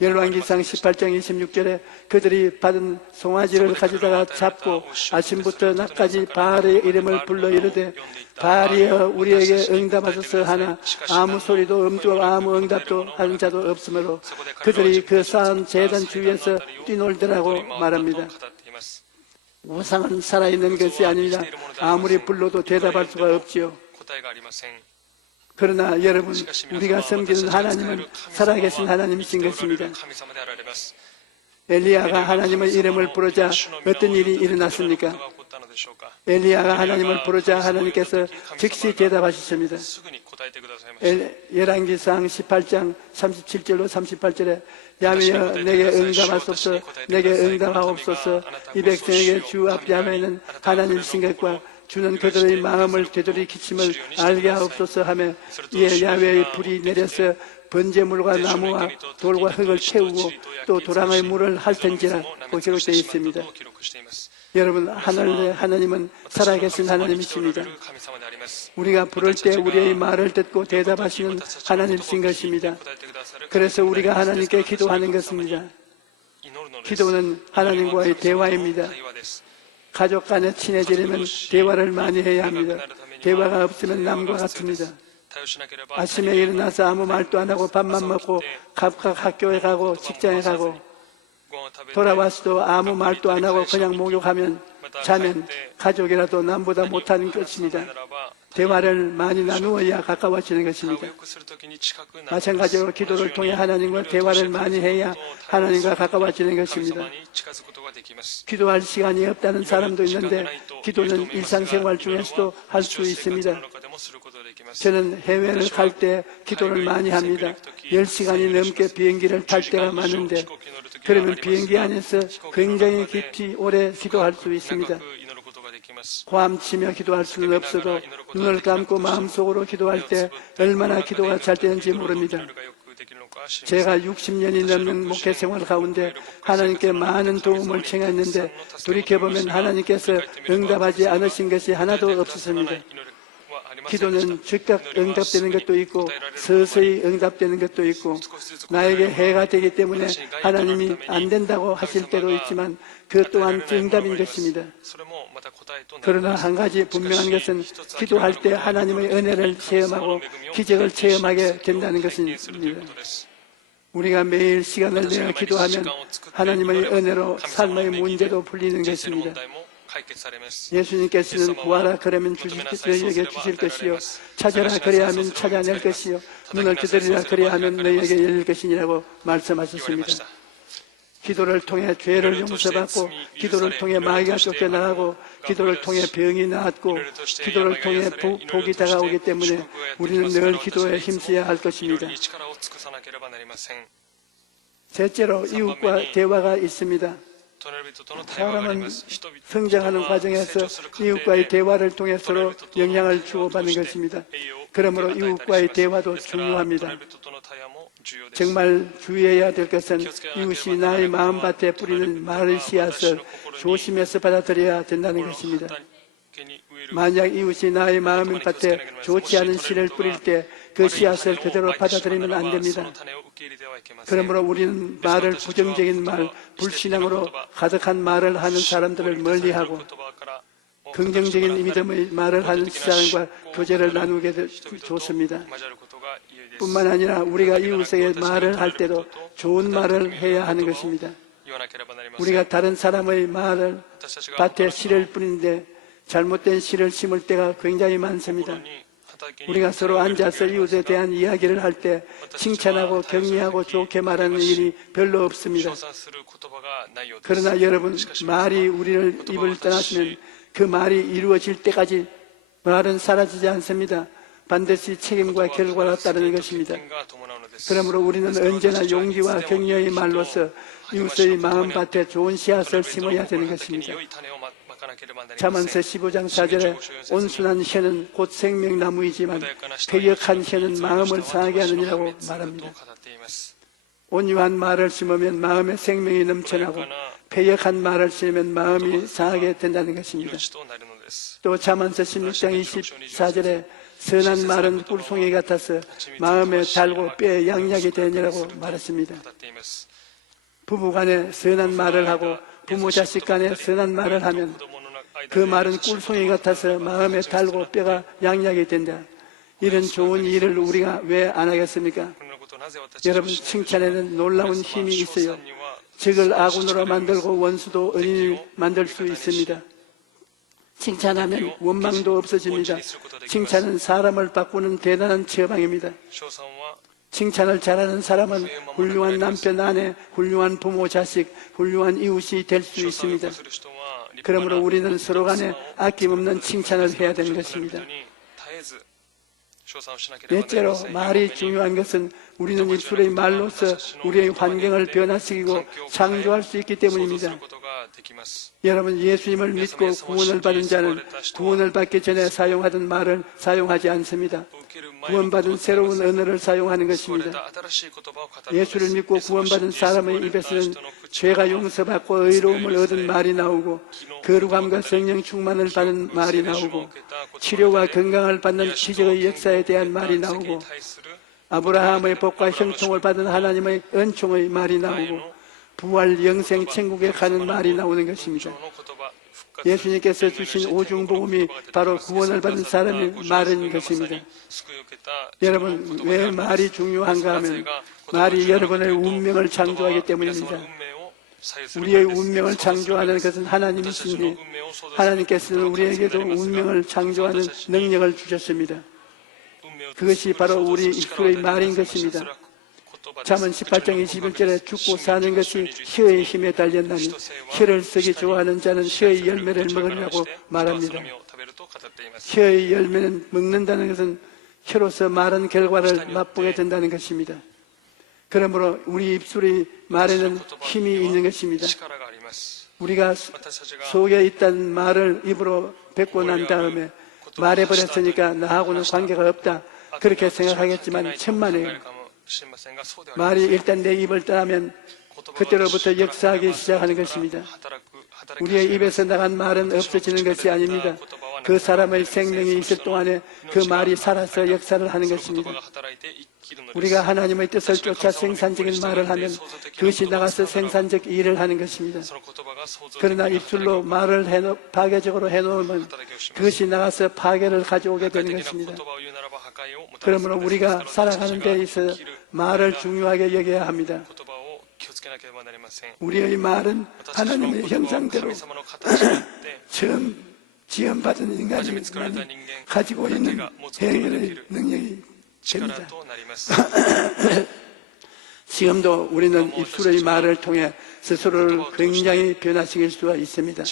열왕기상 18장 26절에 그들이 받은 송아지를 가져다가 잡고 아침부터 낮까지 바알의 이름을 불러 이르되 바알이여 우리에게 응답하소서 하나 아무 소리도 없고 아무 응답도 하는 자도 없으므로 그들이 그 쌓은 제단 주위에서 뛰놀더라고 말합니다. 우상은 살아있는 것이 아닙니다. 아무리 불러도 대답할 수가 없지요. 그러나 여러분, 우리가 섬기는 하나님은 살아계신 하나님이신 것입니다. 엘리야가 하나님의 이름을 부르자 어떤 일이 일어났습니까? 엘리야가 하나님을 부르자 하나님께서 즉시 대답하셨습니다. 열왕기상 18장 37절로 38절에 야훼여 내게 응답하소서, 내게 응답하옵소서. 이 백성에게 주 앞 야훼는 하나님이신 것과 주는 그들의 마음을 되돌이키심을 알게 하옵소서 하며 이에 야훼의 불이 내려서 번제물과 나무와 돌과 흙을 태우고 또 도랑의 물을 핥은지라 고 기록되어 있습니다. 여러분, 하늘의 하나님은 살아계신 하나님이십니다. 우리가 부를 때 우리의 말을 듣고 대답하시는 하나님이신 것입니다. 그래서 우리가 하나님께 기도하는 것입니다. 기도는 하나님과의 대화입니다. 가족 간에 친해지려면 대화를 많이 해야 합니다. 대화가 없으면 남과 같습니다. 아침에 일어나서 아무 말도 안 하고 밥만 먹고 각각 학교에 가고 직장에 가고 돌아와서도 아무 말도 안 하고 그냥 목욕하면 자면 가족이라도 남보다 못하는 것입니다. 대화를 많이 나누어야 가까워지는 것입니다. 마찬가지로 기도를 통해 하나님과 대화를 많이 해야 하나님과 가까워지는 것입니다. 기도할 시간이 없다는 사람도 있는데 기도는 일상생활 중에서도 할 수 있습니다. 저는 해외를 갈 때 기도를 많이 합니다. 10시간이 넘게 비행기를 탈 때가 많은데 그러면 비행기 안에서 굉장히 깊이 오래 기도할 수 있습니다. 고함치며 기도할 수는 없어도 눈을 감고 마음속으로 기도할 때 얼마나 기도가 잘 되는지 모릅니다. 제가 60년이 넘는 목회 생활 가운데 하나님께 많은 도움을 청했는데 돌이켜보면 하나님께서 응답하지 않으신 것이 하나도 없었습니다. 기도는 즉각 응답되는 것도 있고 서서히 응답되는 것도 있고 나에게 해가 되기 때문에 하나님이 안 된다고 하실 때도 있지만 그 또한 응답인 것입니다. 그러나 한 가지 분명한 것은 기도할 때 하나님의 은혜를 체험하고 기적을 체험하게 된다는 것입니다. 우리가 매일 시간을 내어 기도하면 하나님의 은혜로 삶의 문제도 풀리는 것입니다. 예수님께서는 구하라 그러면 너희에게 주실 것이요 찾아라 그래야 하면 찾아낼 것이요 문을 두드리라 그래야 하면 너희에게 열릴 것이니라고 말씀하셨습니다. 기도를 통해 죄를 용서받고 기도를 통해 마귀가 쫓겨나가고 기도를 통해 병이 나았고 기도를 통해 복이 다가오기 때문에 우리는 늘 기도에 힘써야 할 것입니다. 셋째로 이웃과 대화가 있습니다. 사람은 성장하는 과정에서 이웃과의 대화를 통해 서로 영향을 주고받는 것입니다. 그러므로 이웃과의 대화도 중요합니다. 정말 주의해야 될 것은 이웃이 나의 마음밭에 뿌리는 말의 씨앗을 조심해서 받아들여야 된다는 것입니다. 만약 이웃이 나의 마음밭에 좋지 않은 씨를 뿌릴 때 그 씨앗을 그대로 받아들이면 안 됩니다. 그러므로 우리는 말을 부정적인 말, 불신앙으로 가득한 말을 하는 사람들을 멀리하고 긍정적인 믿음의 말을 하는 사람과 교제를 나누게 좋습니다. 뿐만 아니라 우리가 이웃에게 말을 할 때도 좋은 말을 해야 하는 것입니다. 우리가 다른 사람의 말을 밭에 씨를 뿌리는데 잘못된 씨를 심을 때가 굉장히 많습니다. 우리가 서로 앉아서 이웃에 대한 이야기를 할 때 칭찬하고 격려하고 좋게 말하는 일이 별로 없습니다. 그러나 여러분, 말이 우리를 입을 떠났으면 그 말이 이루어질 때까지 말은 사라지지 않습니다. 반드시 책임과 결과가 따르는 것입니다. 그러므로 우리는 언제나 용기와 격려의 말로서 이웃의 마음밭에 좋은 씨앗을 심어야 되는 것입니다. 잠언서 15장 4절에 온순한 혀는 곧 생명나무이지만 패역한 혀는 마음을 상하게 하느니라고 말합니다. 온유한 말을 심으면 마음에 생명이 넘쳐나고 패역한 말을 심으면 마음이 상하게 된다는 것입니다. 또 잠언서 16장 24절에 선한 말은 꿀송이 같아서 마음에 달고 뼈에 양약이 되느라고 말했습니다. 부부간에 선한 말을 하고 부모 자식 간에 선한 말을 하면 그 말은 꿀송이 같아서 마음에 달고 뼈가 양약이 된다. 이런 좋은 일을 우리가 왜 안 하겠습니까? 여러분, 칭찬에는 놀라운 힘이 있어요. 적을 아군으로 만들고 원수도 은인을 만들 수 있습니다. 칭찬하면 원망도 없어집니다. 칭찬은 사람을 바꾸는 대단한 처방입니다. 칭찬을 잘하는 사람은 훌륭한 남편, 아내, 훌륭한 부모, 자식, 훌륭한 이웃이 될 수 있습니다. 그러므로 우리는 서로 간에 아낌없는 칭찬을 해야 되는 것입니다. 넷째로 말이 중요한 것은 우리는 입술의 말로서 우리의 환경을 변화시키고 창조할 수 있기 때문입니다. 여러분, 예수님을 믿고 구원을 받은 자는 구원을 받기 전에 사용하던 말을 사용하지 않습니다. 구원받은 새로운 언어를 사용하는 것입니다. 예수를 믿고 구원받은 사람의 입에서는 죄가 용서받고 의로움을 얻은 말이 나오고 거룩함과 성령 충만을 받은 말이 나오고 치료와 건강을 받는 기적의 역사에 대한 말이 나오고 아브라함의 복과 형통을 받은 하나님의 은총의 말이 나오고 부활 영생 천국에 가는 말이 나오는 것입니다. 예수님께서 주신 오중복음이 바로 구원을 받은 사람의 말인 것입니다. 여러분, 왜 말이 중요한가 하면 말이 여러분의 운명을 창조하기 때문입니다. 우리의 운명을 창조하는 것은 하나님이시니 하나님께서는 우리에게도 운명을 창조하는 능력을 주셨습니다. 그것이 바로 우리 입술의 말인 것입니다. 잠언 18장 21절에 죽고 사는 것이 혀의 힘에 달렸나니 혀를 쓰기 좋아하는 자는 혀의 열매를 먹으리라고 말합니다. 혀의 열매는 먹는다는 것은 혀로서 말한 결과를 맛보게 된다는 것입니다. 그러므로 우리 입술의 말에는 힘이 있는 것입니다. 우리가 속에 있다는 말을 입으로 뱉고 난 다음에 말해버렸으니까 나하고는 관계가 없다, 그렇게 생각하겠지만 천만에요. 말이 일단 내 입을 떠나면 그때로부터 역사하기 시작하는 것입니다. 우리의 입에서 나간 말은 없어지는 것이 아닙니다. 그 사람의 생명이 있을 동안에 그 말이 살아서 역사를 하는 것입니다. 우리가 하나님의 뜻을 쫓아 생산적인 말을 하면 그것이 나가서 생산적 일을 하는 것입니다. 그러나 입술로 말을 파괴적으로 해놓으면 그것이 나가서 파괴를 가져오게 되는 것입니다. 그러므로 우리가 살아가는 데 있어서 말을 중요하게 여겨야 합니다. 우리의 말은 하나님의 형상대로 처음 지음받은 인간이 가지고 있는 행위의 능력이 됩니다. 지금도 우리는 입술의 말을 통해 스스로를 굉장히 변화시킬 수가 있습니다.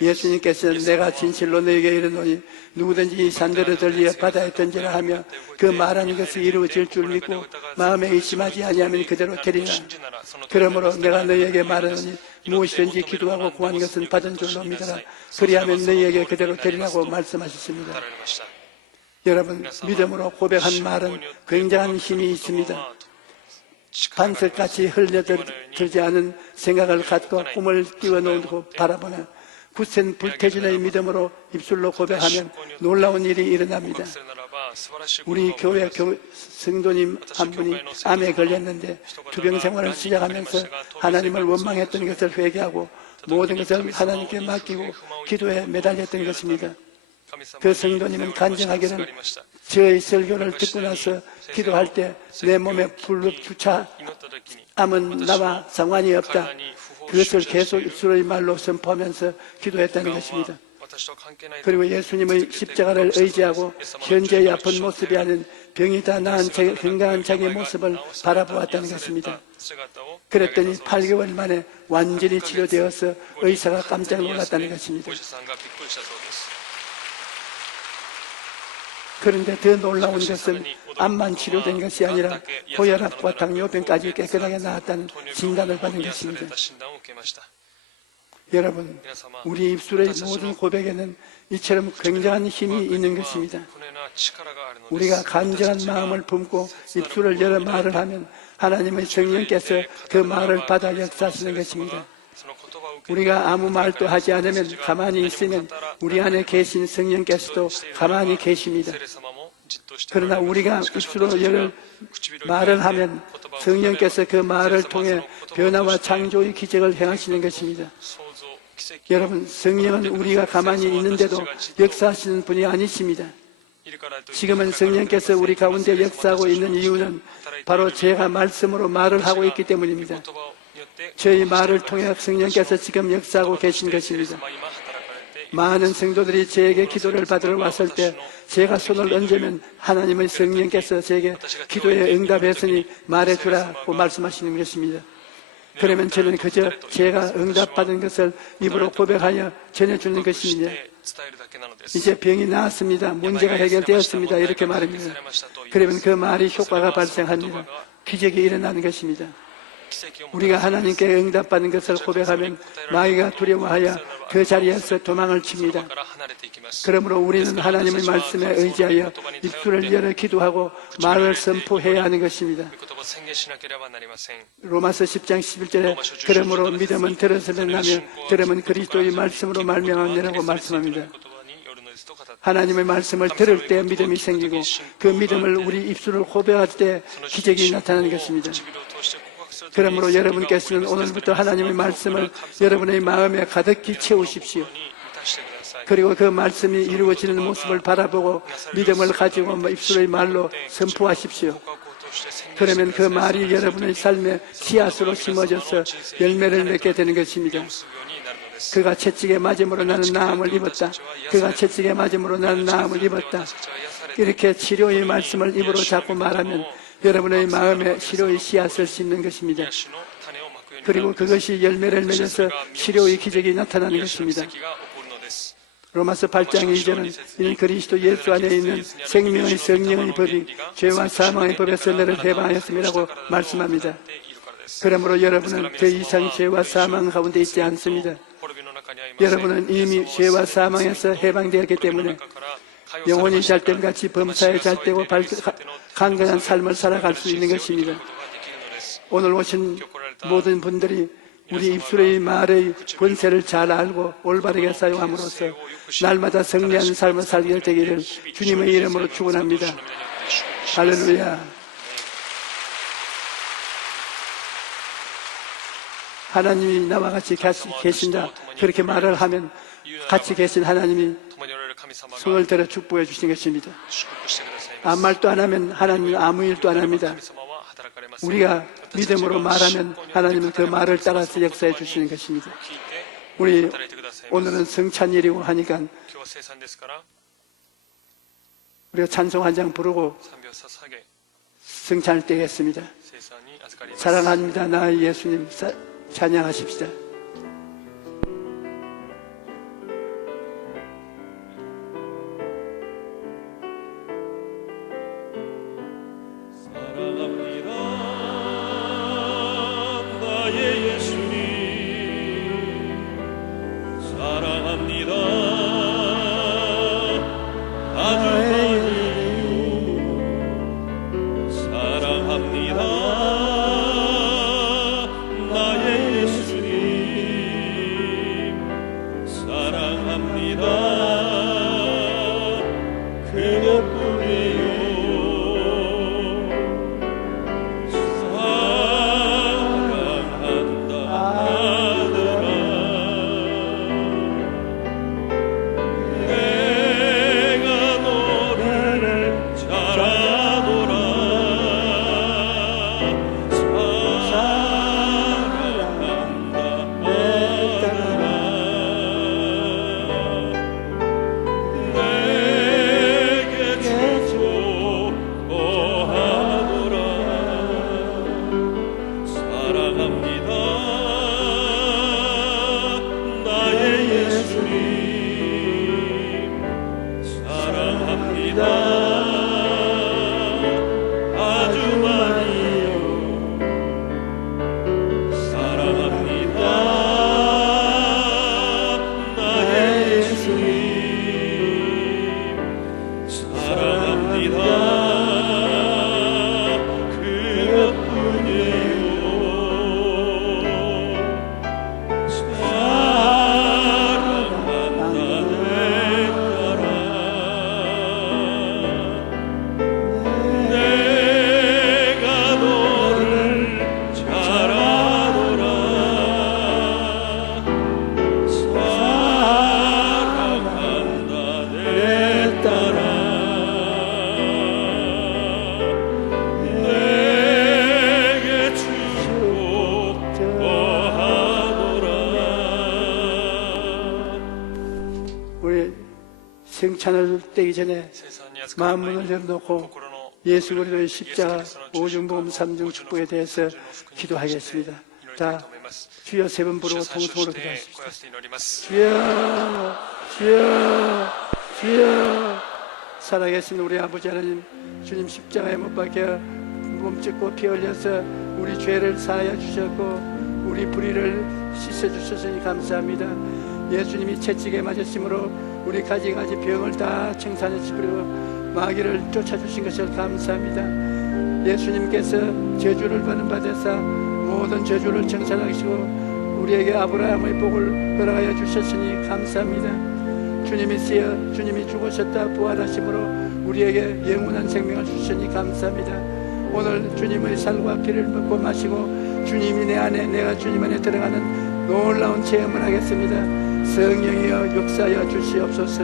예수님께서는 내가 진실로 너에게 이르노니 누구든지 이 산들을 들리어 바다에 던지라 하며 그 말하는 것이 이루어질 줄 믿고 마음에 의심하지 아니하면 그대로 되리라. 그러므로 내가 너희에게 말하노니 무엇이든지 기도하고 구한 것은 받은 줄로 믿어라. 그리하면 너희에게 그대로 되리라고 말씀하셨습니다. 여러분, 믿음으로 고백한 말은 굉장한 힘이 있습니다. 반석같이 흘려들지 않은 생각을 갖고 꿈을 띄워놓고 바라보며 굳센 불태진의 믿음으로 입술로 고백하면 놀라운 일이 일어납니다. 우리 교회 성도님 한 분이 암에 걸렸는데 투병 생활을 시작하면서 하나님을 원망했던 것을 회개하고 모든 것을 하나님께 맡기고 기도에 매달렸던 것입니다. 그 성도님은 간증하기를 저의 설교를 듣고 나서 기도할 때 내 몸에 불룩주차 암은 나와 상관이 없다. 그것을 계속 입술의 말로 선포하면서 기도했다는 것입니다. 그리고 예수님의 십자가를 의지하고 현재의 아픈 모습이 아닌 병이 다 나은 건강한 자기의 모습을 바라보았다는 것입니다. 그랬더니 8개월 만에 완전히 치료되어서 의사가 깜짝 놀랐다는 것입니다. 그런데 더 놀라운 것은 암만 치료된 것이 아니라 고혈압과 당뇨병까지 깨끗하게 나았다는 진단을 받은 것입니다. 여러분, 우리 입술의 모든 고백에는 이처럼 굉장한 힘이 있는 것입니다. 우리가 간절한 마음을 품고 입술을 열어 말을 하면 하나님의 성령께서 그 말을 받아 역사하시는 것입니다. 우리가 아무 말도 하지 않으면 가만히 있으면 우리 안에 계신 성령께서도 가만히 계십니다. 그러나 우리가 입술로 열을 말을 하면 성령께서 그 말을 통해 변화와 창조의 기적을 행하시는 것입니다. 여러분, 성령은 우리가 가만히 있는데도 역사하시는 분이 아니십니다. 지금은 성령께서 우리 가운데 역사하고 있는 이유는 바로 제가 말씀으로 말을 하고 있기 때문입니다. 저희 말을 통해 성령께서 지금 역사하고 계신 것입니다. 많은 성도들이 제게 기도를 받으러 왔을 때 제가 손을 얹으면 하나님의 성령께서 제게 기도에 응답했으니 말해주라고 말씀하시는 것입니다. 그러면 저는 그저 제가 응답받은 것을 입으로 고백하여 전해주는 것입니다. 이제 병이 나았습니다. 문제가 해결되었습니다. 이렇게 말합니다. 그러면 그 말이 효과가 발생합니다. 기적이 일어나는 것입니다. 우리가 하나님께 응답받는 것을 고백하면 마귀가 두려워하여 그 자리에서 도망을 칩니다. 그러므로 우리는 하나님의 말씀에 의지하여 입술을 열어 기도하고 말을 선포해야 하는 것입니다. 로마서 10장 11절에 그러므로 믿음은 들어서면 나며 들음은 그리스도의 말씀으로 말미암느라고 말씀합니다. 하나님의 말씀을 들을 때 믿음이 생기고 그 믿음을 우리 입술을 고백할 때 기적이 나타나는 것입니다. 그러므로 여러분께서는 오늘부터 하나님의 말씀을 여러분의 마음에 가득히 채우십시오. 그리고 그 말씀이 이루어지는 모습을 바라보고 믿음을 가지고 입술의 말로 선포하십시오. 그러면 그 말이 여러분의 삶의 씨앗으로 심어져서 열매를 맺게 되는 것입니다. 그가 채찍에 맞음으로 나는 나음을 입었다. 그가 채찍에 맞음으로 나는 나음을 입었다. 이렇게 치료의 말씀을 입으로 자꾸 말하면 여러분의 마음에 치료의 씨앗을 심는 것입니다. 그리고 그것이 열매를 맺어서 치료의 기적이 나타나는 것입니다. 로마서 8장 2절은 이는 그리스도 예수 안에 있는 생명의 성령의 법이 죄와 사망의 법에서 너를 해방하였음이라고 말씀합니다. 그러므로 여러분은 더 이상 죄와 사망 가운데 있지 않습니다. 여러분은 이미 죄와 사망에서 해방되었기 때문에 영혼이 잘됨같이 범사에 잘되고 강건한 삶을 살아갈 수 있는 것입니다. 오늘 오신 모든 분들이 우리 입술의 말의 권세를 잘 알고 올바르게 사용함으로써 날마다 승리하는 삶을 살게 되기를 주님의 이름으로 축원합니다. 할렐루야. 하나님이 나와 같이 계신다. 그렇게 말을 하면 같이 계신 하나님이 손을 들어 축복해 주신 것입니다. 아무 말도 안 하면 하나님은 아무 일도 안 합니다. 우리가 믿음으로 말하면 하나님은 그 말을 따라서 역사해 주시는 것입니다. 우리 오늘은 성찬일이고 하니까 우리가 찬송 한 장 부르고 성찬을 떼겠습니다. 사랑합니다 나의 예수님 찬양하십시다. 성찬을 떼기 전에 마음문을 열어놓고 예수 그리스도의 십자가 오중복음 삼중 축복에 대해서 기도하겠습니다. 자, 주여 세 번 부르고 통성으로 기도하십시다. 주여, 주여, 주여. 살아계신 우리 아버지 하나님, 주님 십자가에 못 박혀 몸짓고 피 흘려서 우리 죄를 사하여 주셨고 우리 불의를 씻어주셨으니 감사합니다. 예수님이 채찍에 맞으심으로 우리 가지가지 병을 다 청산해주시고 마귀를 쫓아주신 것을 감사합니다. 예수님께서 저주를 받는 바되사 모든 저주를 청산하시고 우리에게 아브라함의 복을 허락하여 주셨으니 감사합니다. 주님이 쓰여 주님이 죽으셨다 부활하심으로 우리에게 영원한 생명을 주시니 감사합니다. 오늘 주님의 살과 피를 먹고 마시고 주님이 내 안에, 내가 주님 안에 들어가는 놀라운 체험을 하겠습니다. 성령이여 역사여 주시옵소서.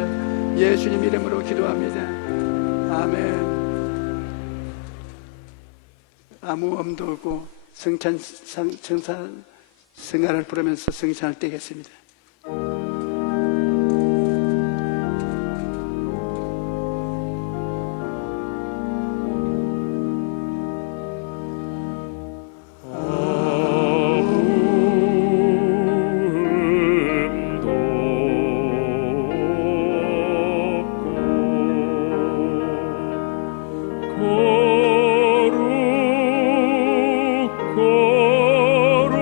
예수님 이름으로 기도합니다. 아멘. 아무 엄도 없고 성찬을 부르면서 성찬을 떼겠습니다. 거룩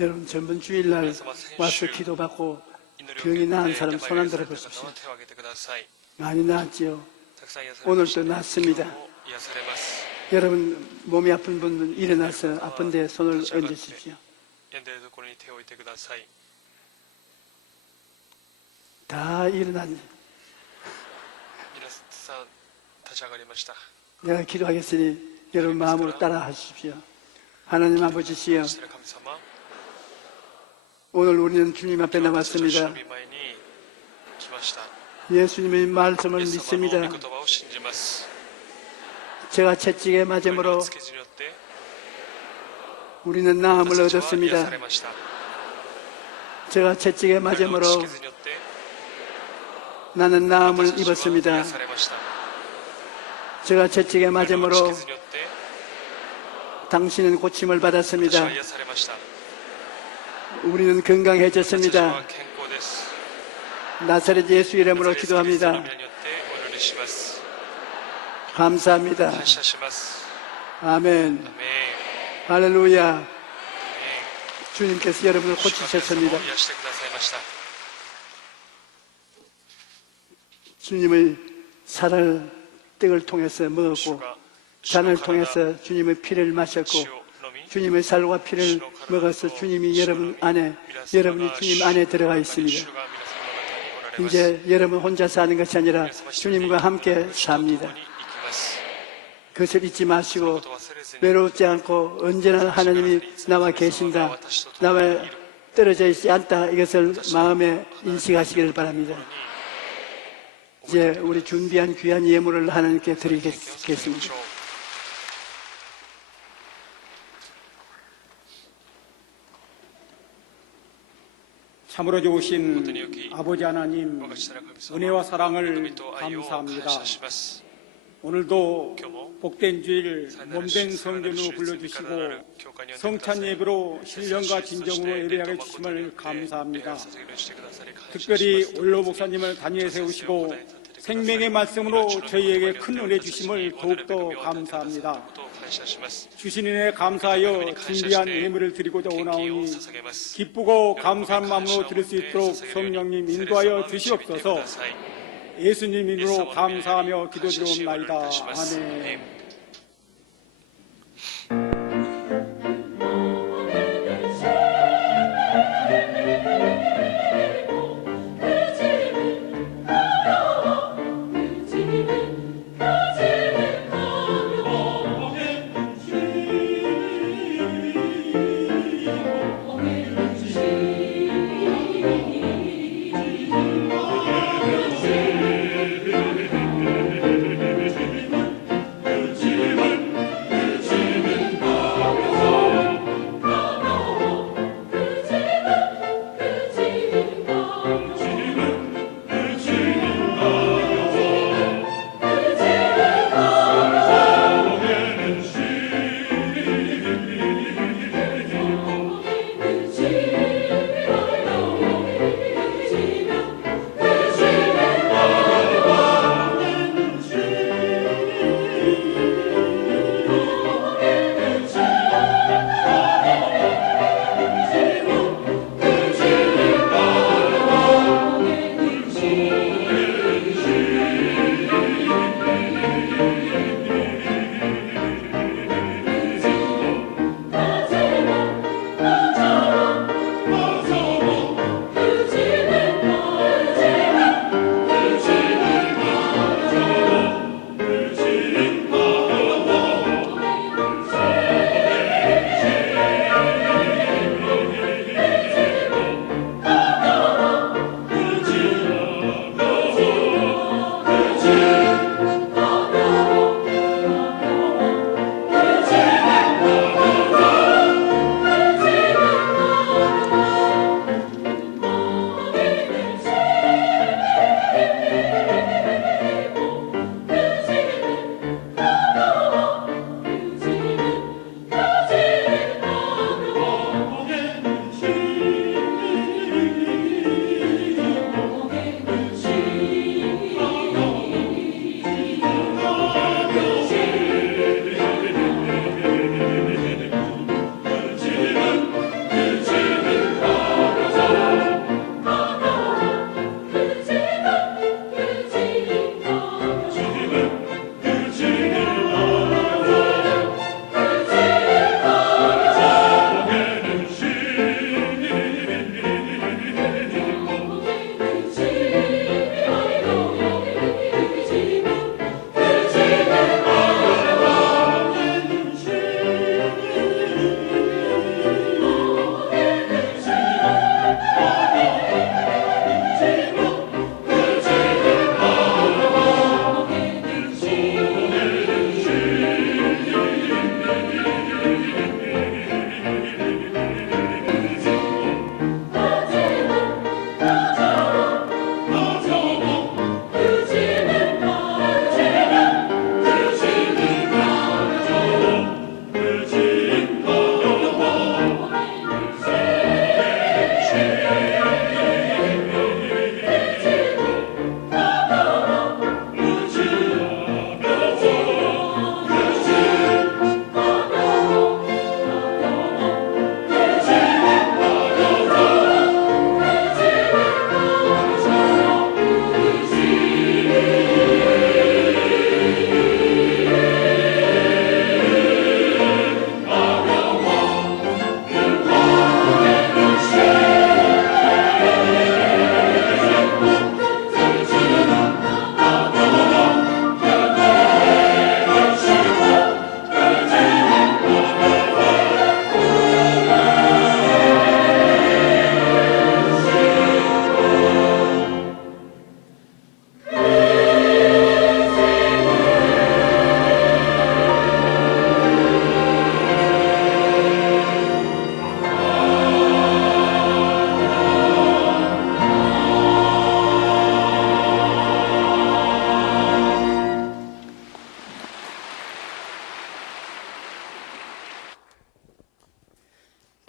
여러분 전번 주일날 와서 기도받고 병이 나은 사람 손 안 들어 보십시오. 많이 나았지요. 오늘도 낫습니다. 여러분 몸이 아픈 분은 일어나서 아픈 데 손을 얹으십시오. 다 일어났네. 내가 기도하겠으니 여러분 마음으로 따라 하십시오. 하나님 아버지시여, 오늘 우리는 주님 앞에 나왔습니다. 예수님의 말씀을 믿습니다. 제가 채찍에 맞음으로 우리는 나음을 얻었습니다. 제가 채찍에 맞음으로 나는 나음을 입었습니다. 제가 채찍에 맞음으로 당신은 고침을 받았습니다. 우리는 건강해졌습니다. 나사렛 예수 이름으로 기도합니다. 감사합니다. 아멘. 할렐루야. 주님께서 여러분을 고치셨습니다. 주님의 살을 떡을 통해서 먹었고 잔을 통해서 주님의 피를 마셨고 주님의 살과 피를 먹어서 주님이 여러분 안에, 여러분이 주님 안에 들어가 있습니다. 이제 여러분 혼자 사는 것이 아니라 주님과 함께 삽니다. 그것을 잊지 마시고 외롭지 않고 언제나 하나님이 나와 계신다, 나와 떨어져 있지 않다, 이것을 마음에 인식하시기를 바랍니다. 이제 우리 준비한 귀한 예물을 하나님께 드리겠습니다. 참으로 좋으신 아버지 하나님, 은혜와 사랑을 감사합니다. 오늘도 복된 주일 몸된 성전으로 불러주시고 성찬 예배로 신령과 진정으로 예배하게 주심을 감사합니다. 특별히 올로 목사님을 단위에 세우시고 생명의 말씀으로 저희에게 큰 은혜 주심을 더욱더 감사합니다. 주신 은혜에 감사하여 준비한 예물을 드리고자 오나오니 기쁘고 감사한 마음으로 드릴 수 있도록 성령님 인도하여 주시옵소서. 예수님 이름으로 감사하며 기도드리옵나이다. 아멘.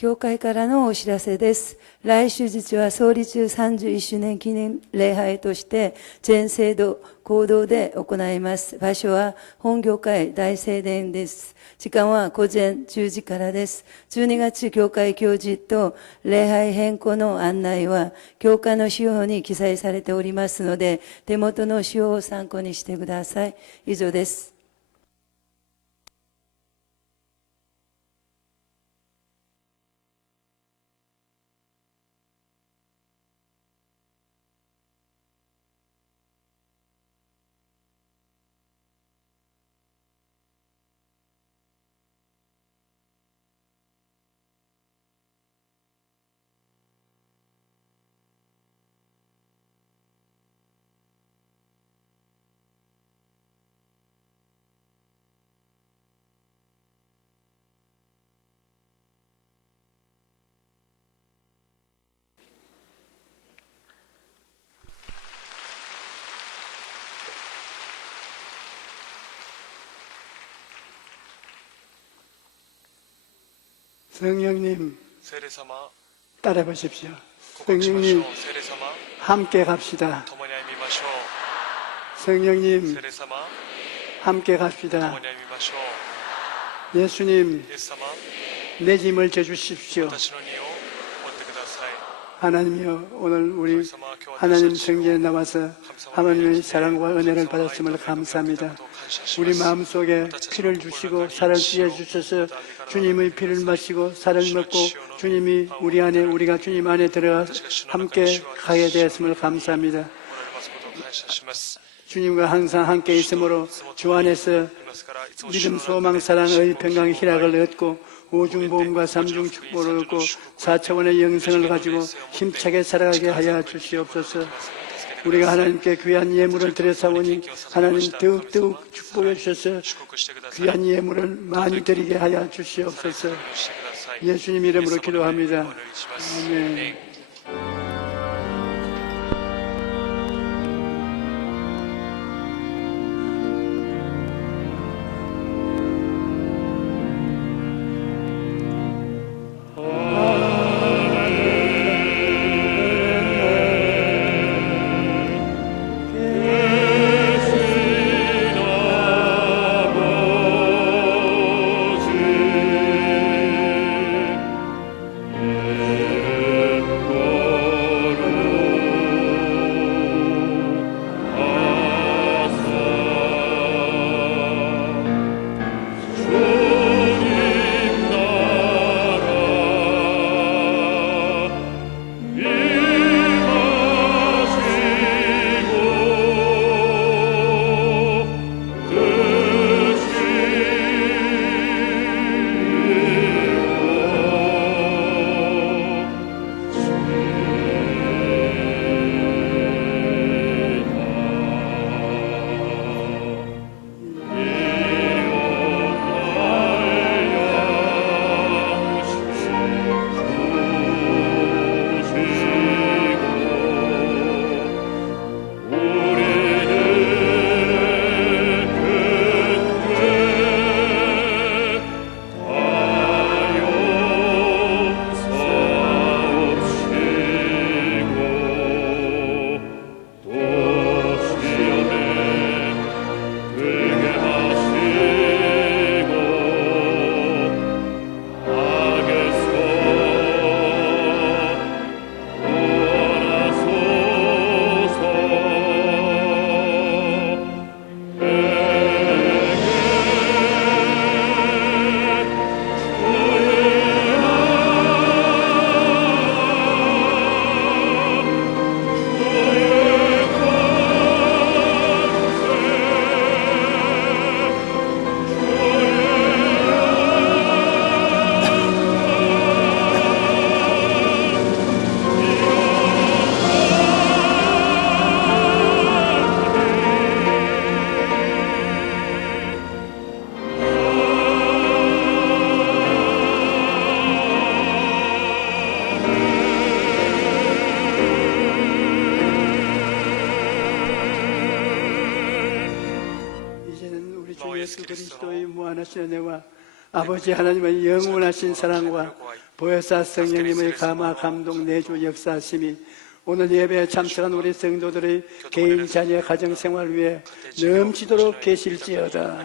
教会からのお知らせです。来週日は創立31周年記念礼拝として全聖堂講堂で行います。場所は本教会大聖殿です。時間は午前10時からです。12月教会教示と礼拝変更の案内は教会の資料に記載されておりますので、手元の資料を参考にしてください。以上です。성령님 聖霊様 따라 보십시오. 告白しましょう 성령님 聖霊様 함께 갑시다. 共に歩みましょう 성령님 聖霊様 함께 共 갑시다. に歩みましょ 예수님 うイエス様 내 짐을 져주십시오. 私の荷を持ってください 하나님이여 오늘 우리 神様今日 하나님 私たちを 성전에 나와서 하나님의 사랑과 은혜를 받았음을 감사합니다. 우리 마음속에 피를 주시고 살을 주셔서 주님의 피를 마시고 살을 먹고 주님이 우리 안에 우리가 주님 안에 들어가 함께 가게 되었음을 감사합니다. おられますことを感謝します 주님과 항상 함께 있으므로 주 안에서 いますからいつも主 믿음, の 소망, 사랑의 평강의 희락을 얻고 오중보험과 삼중 축복을 얻고 4차원의 영생을 가지고 힘차게 살아가게 하여 주시옵소서. 우리가 하나님께 귀한 예물을 드려사오니 하나님 더욱더욱 축복해 주셔서 祝福してください 귀한 예물을 많이 드리게 하여 주시옵소서. してください 예수님 이름으로 기도합니다. お祈りします 아멘. 예수 그리스도의 무한하신 은혜와 아버지 하나님의 영원하신 사랑과 보혜사 성령님의 감화 감동 내주 역사하심이 오늘 예배에 참석한 우리 성도들의 개인 자녀 가정생활 위에 넘치도록 계실지어다.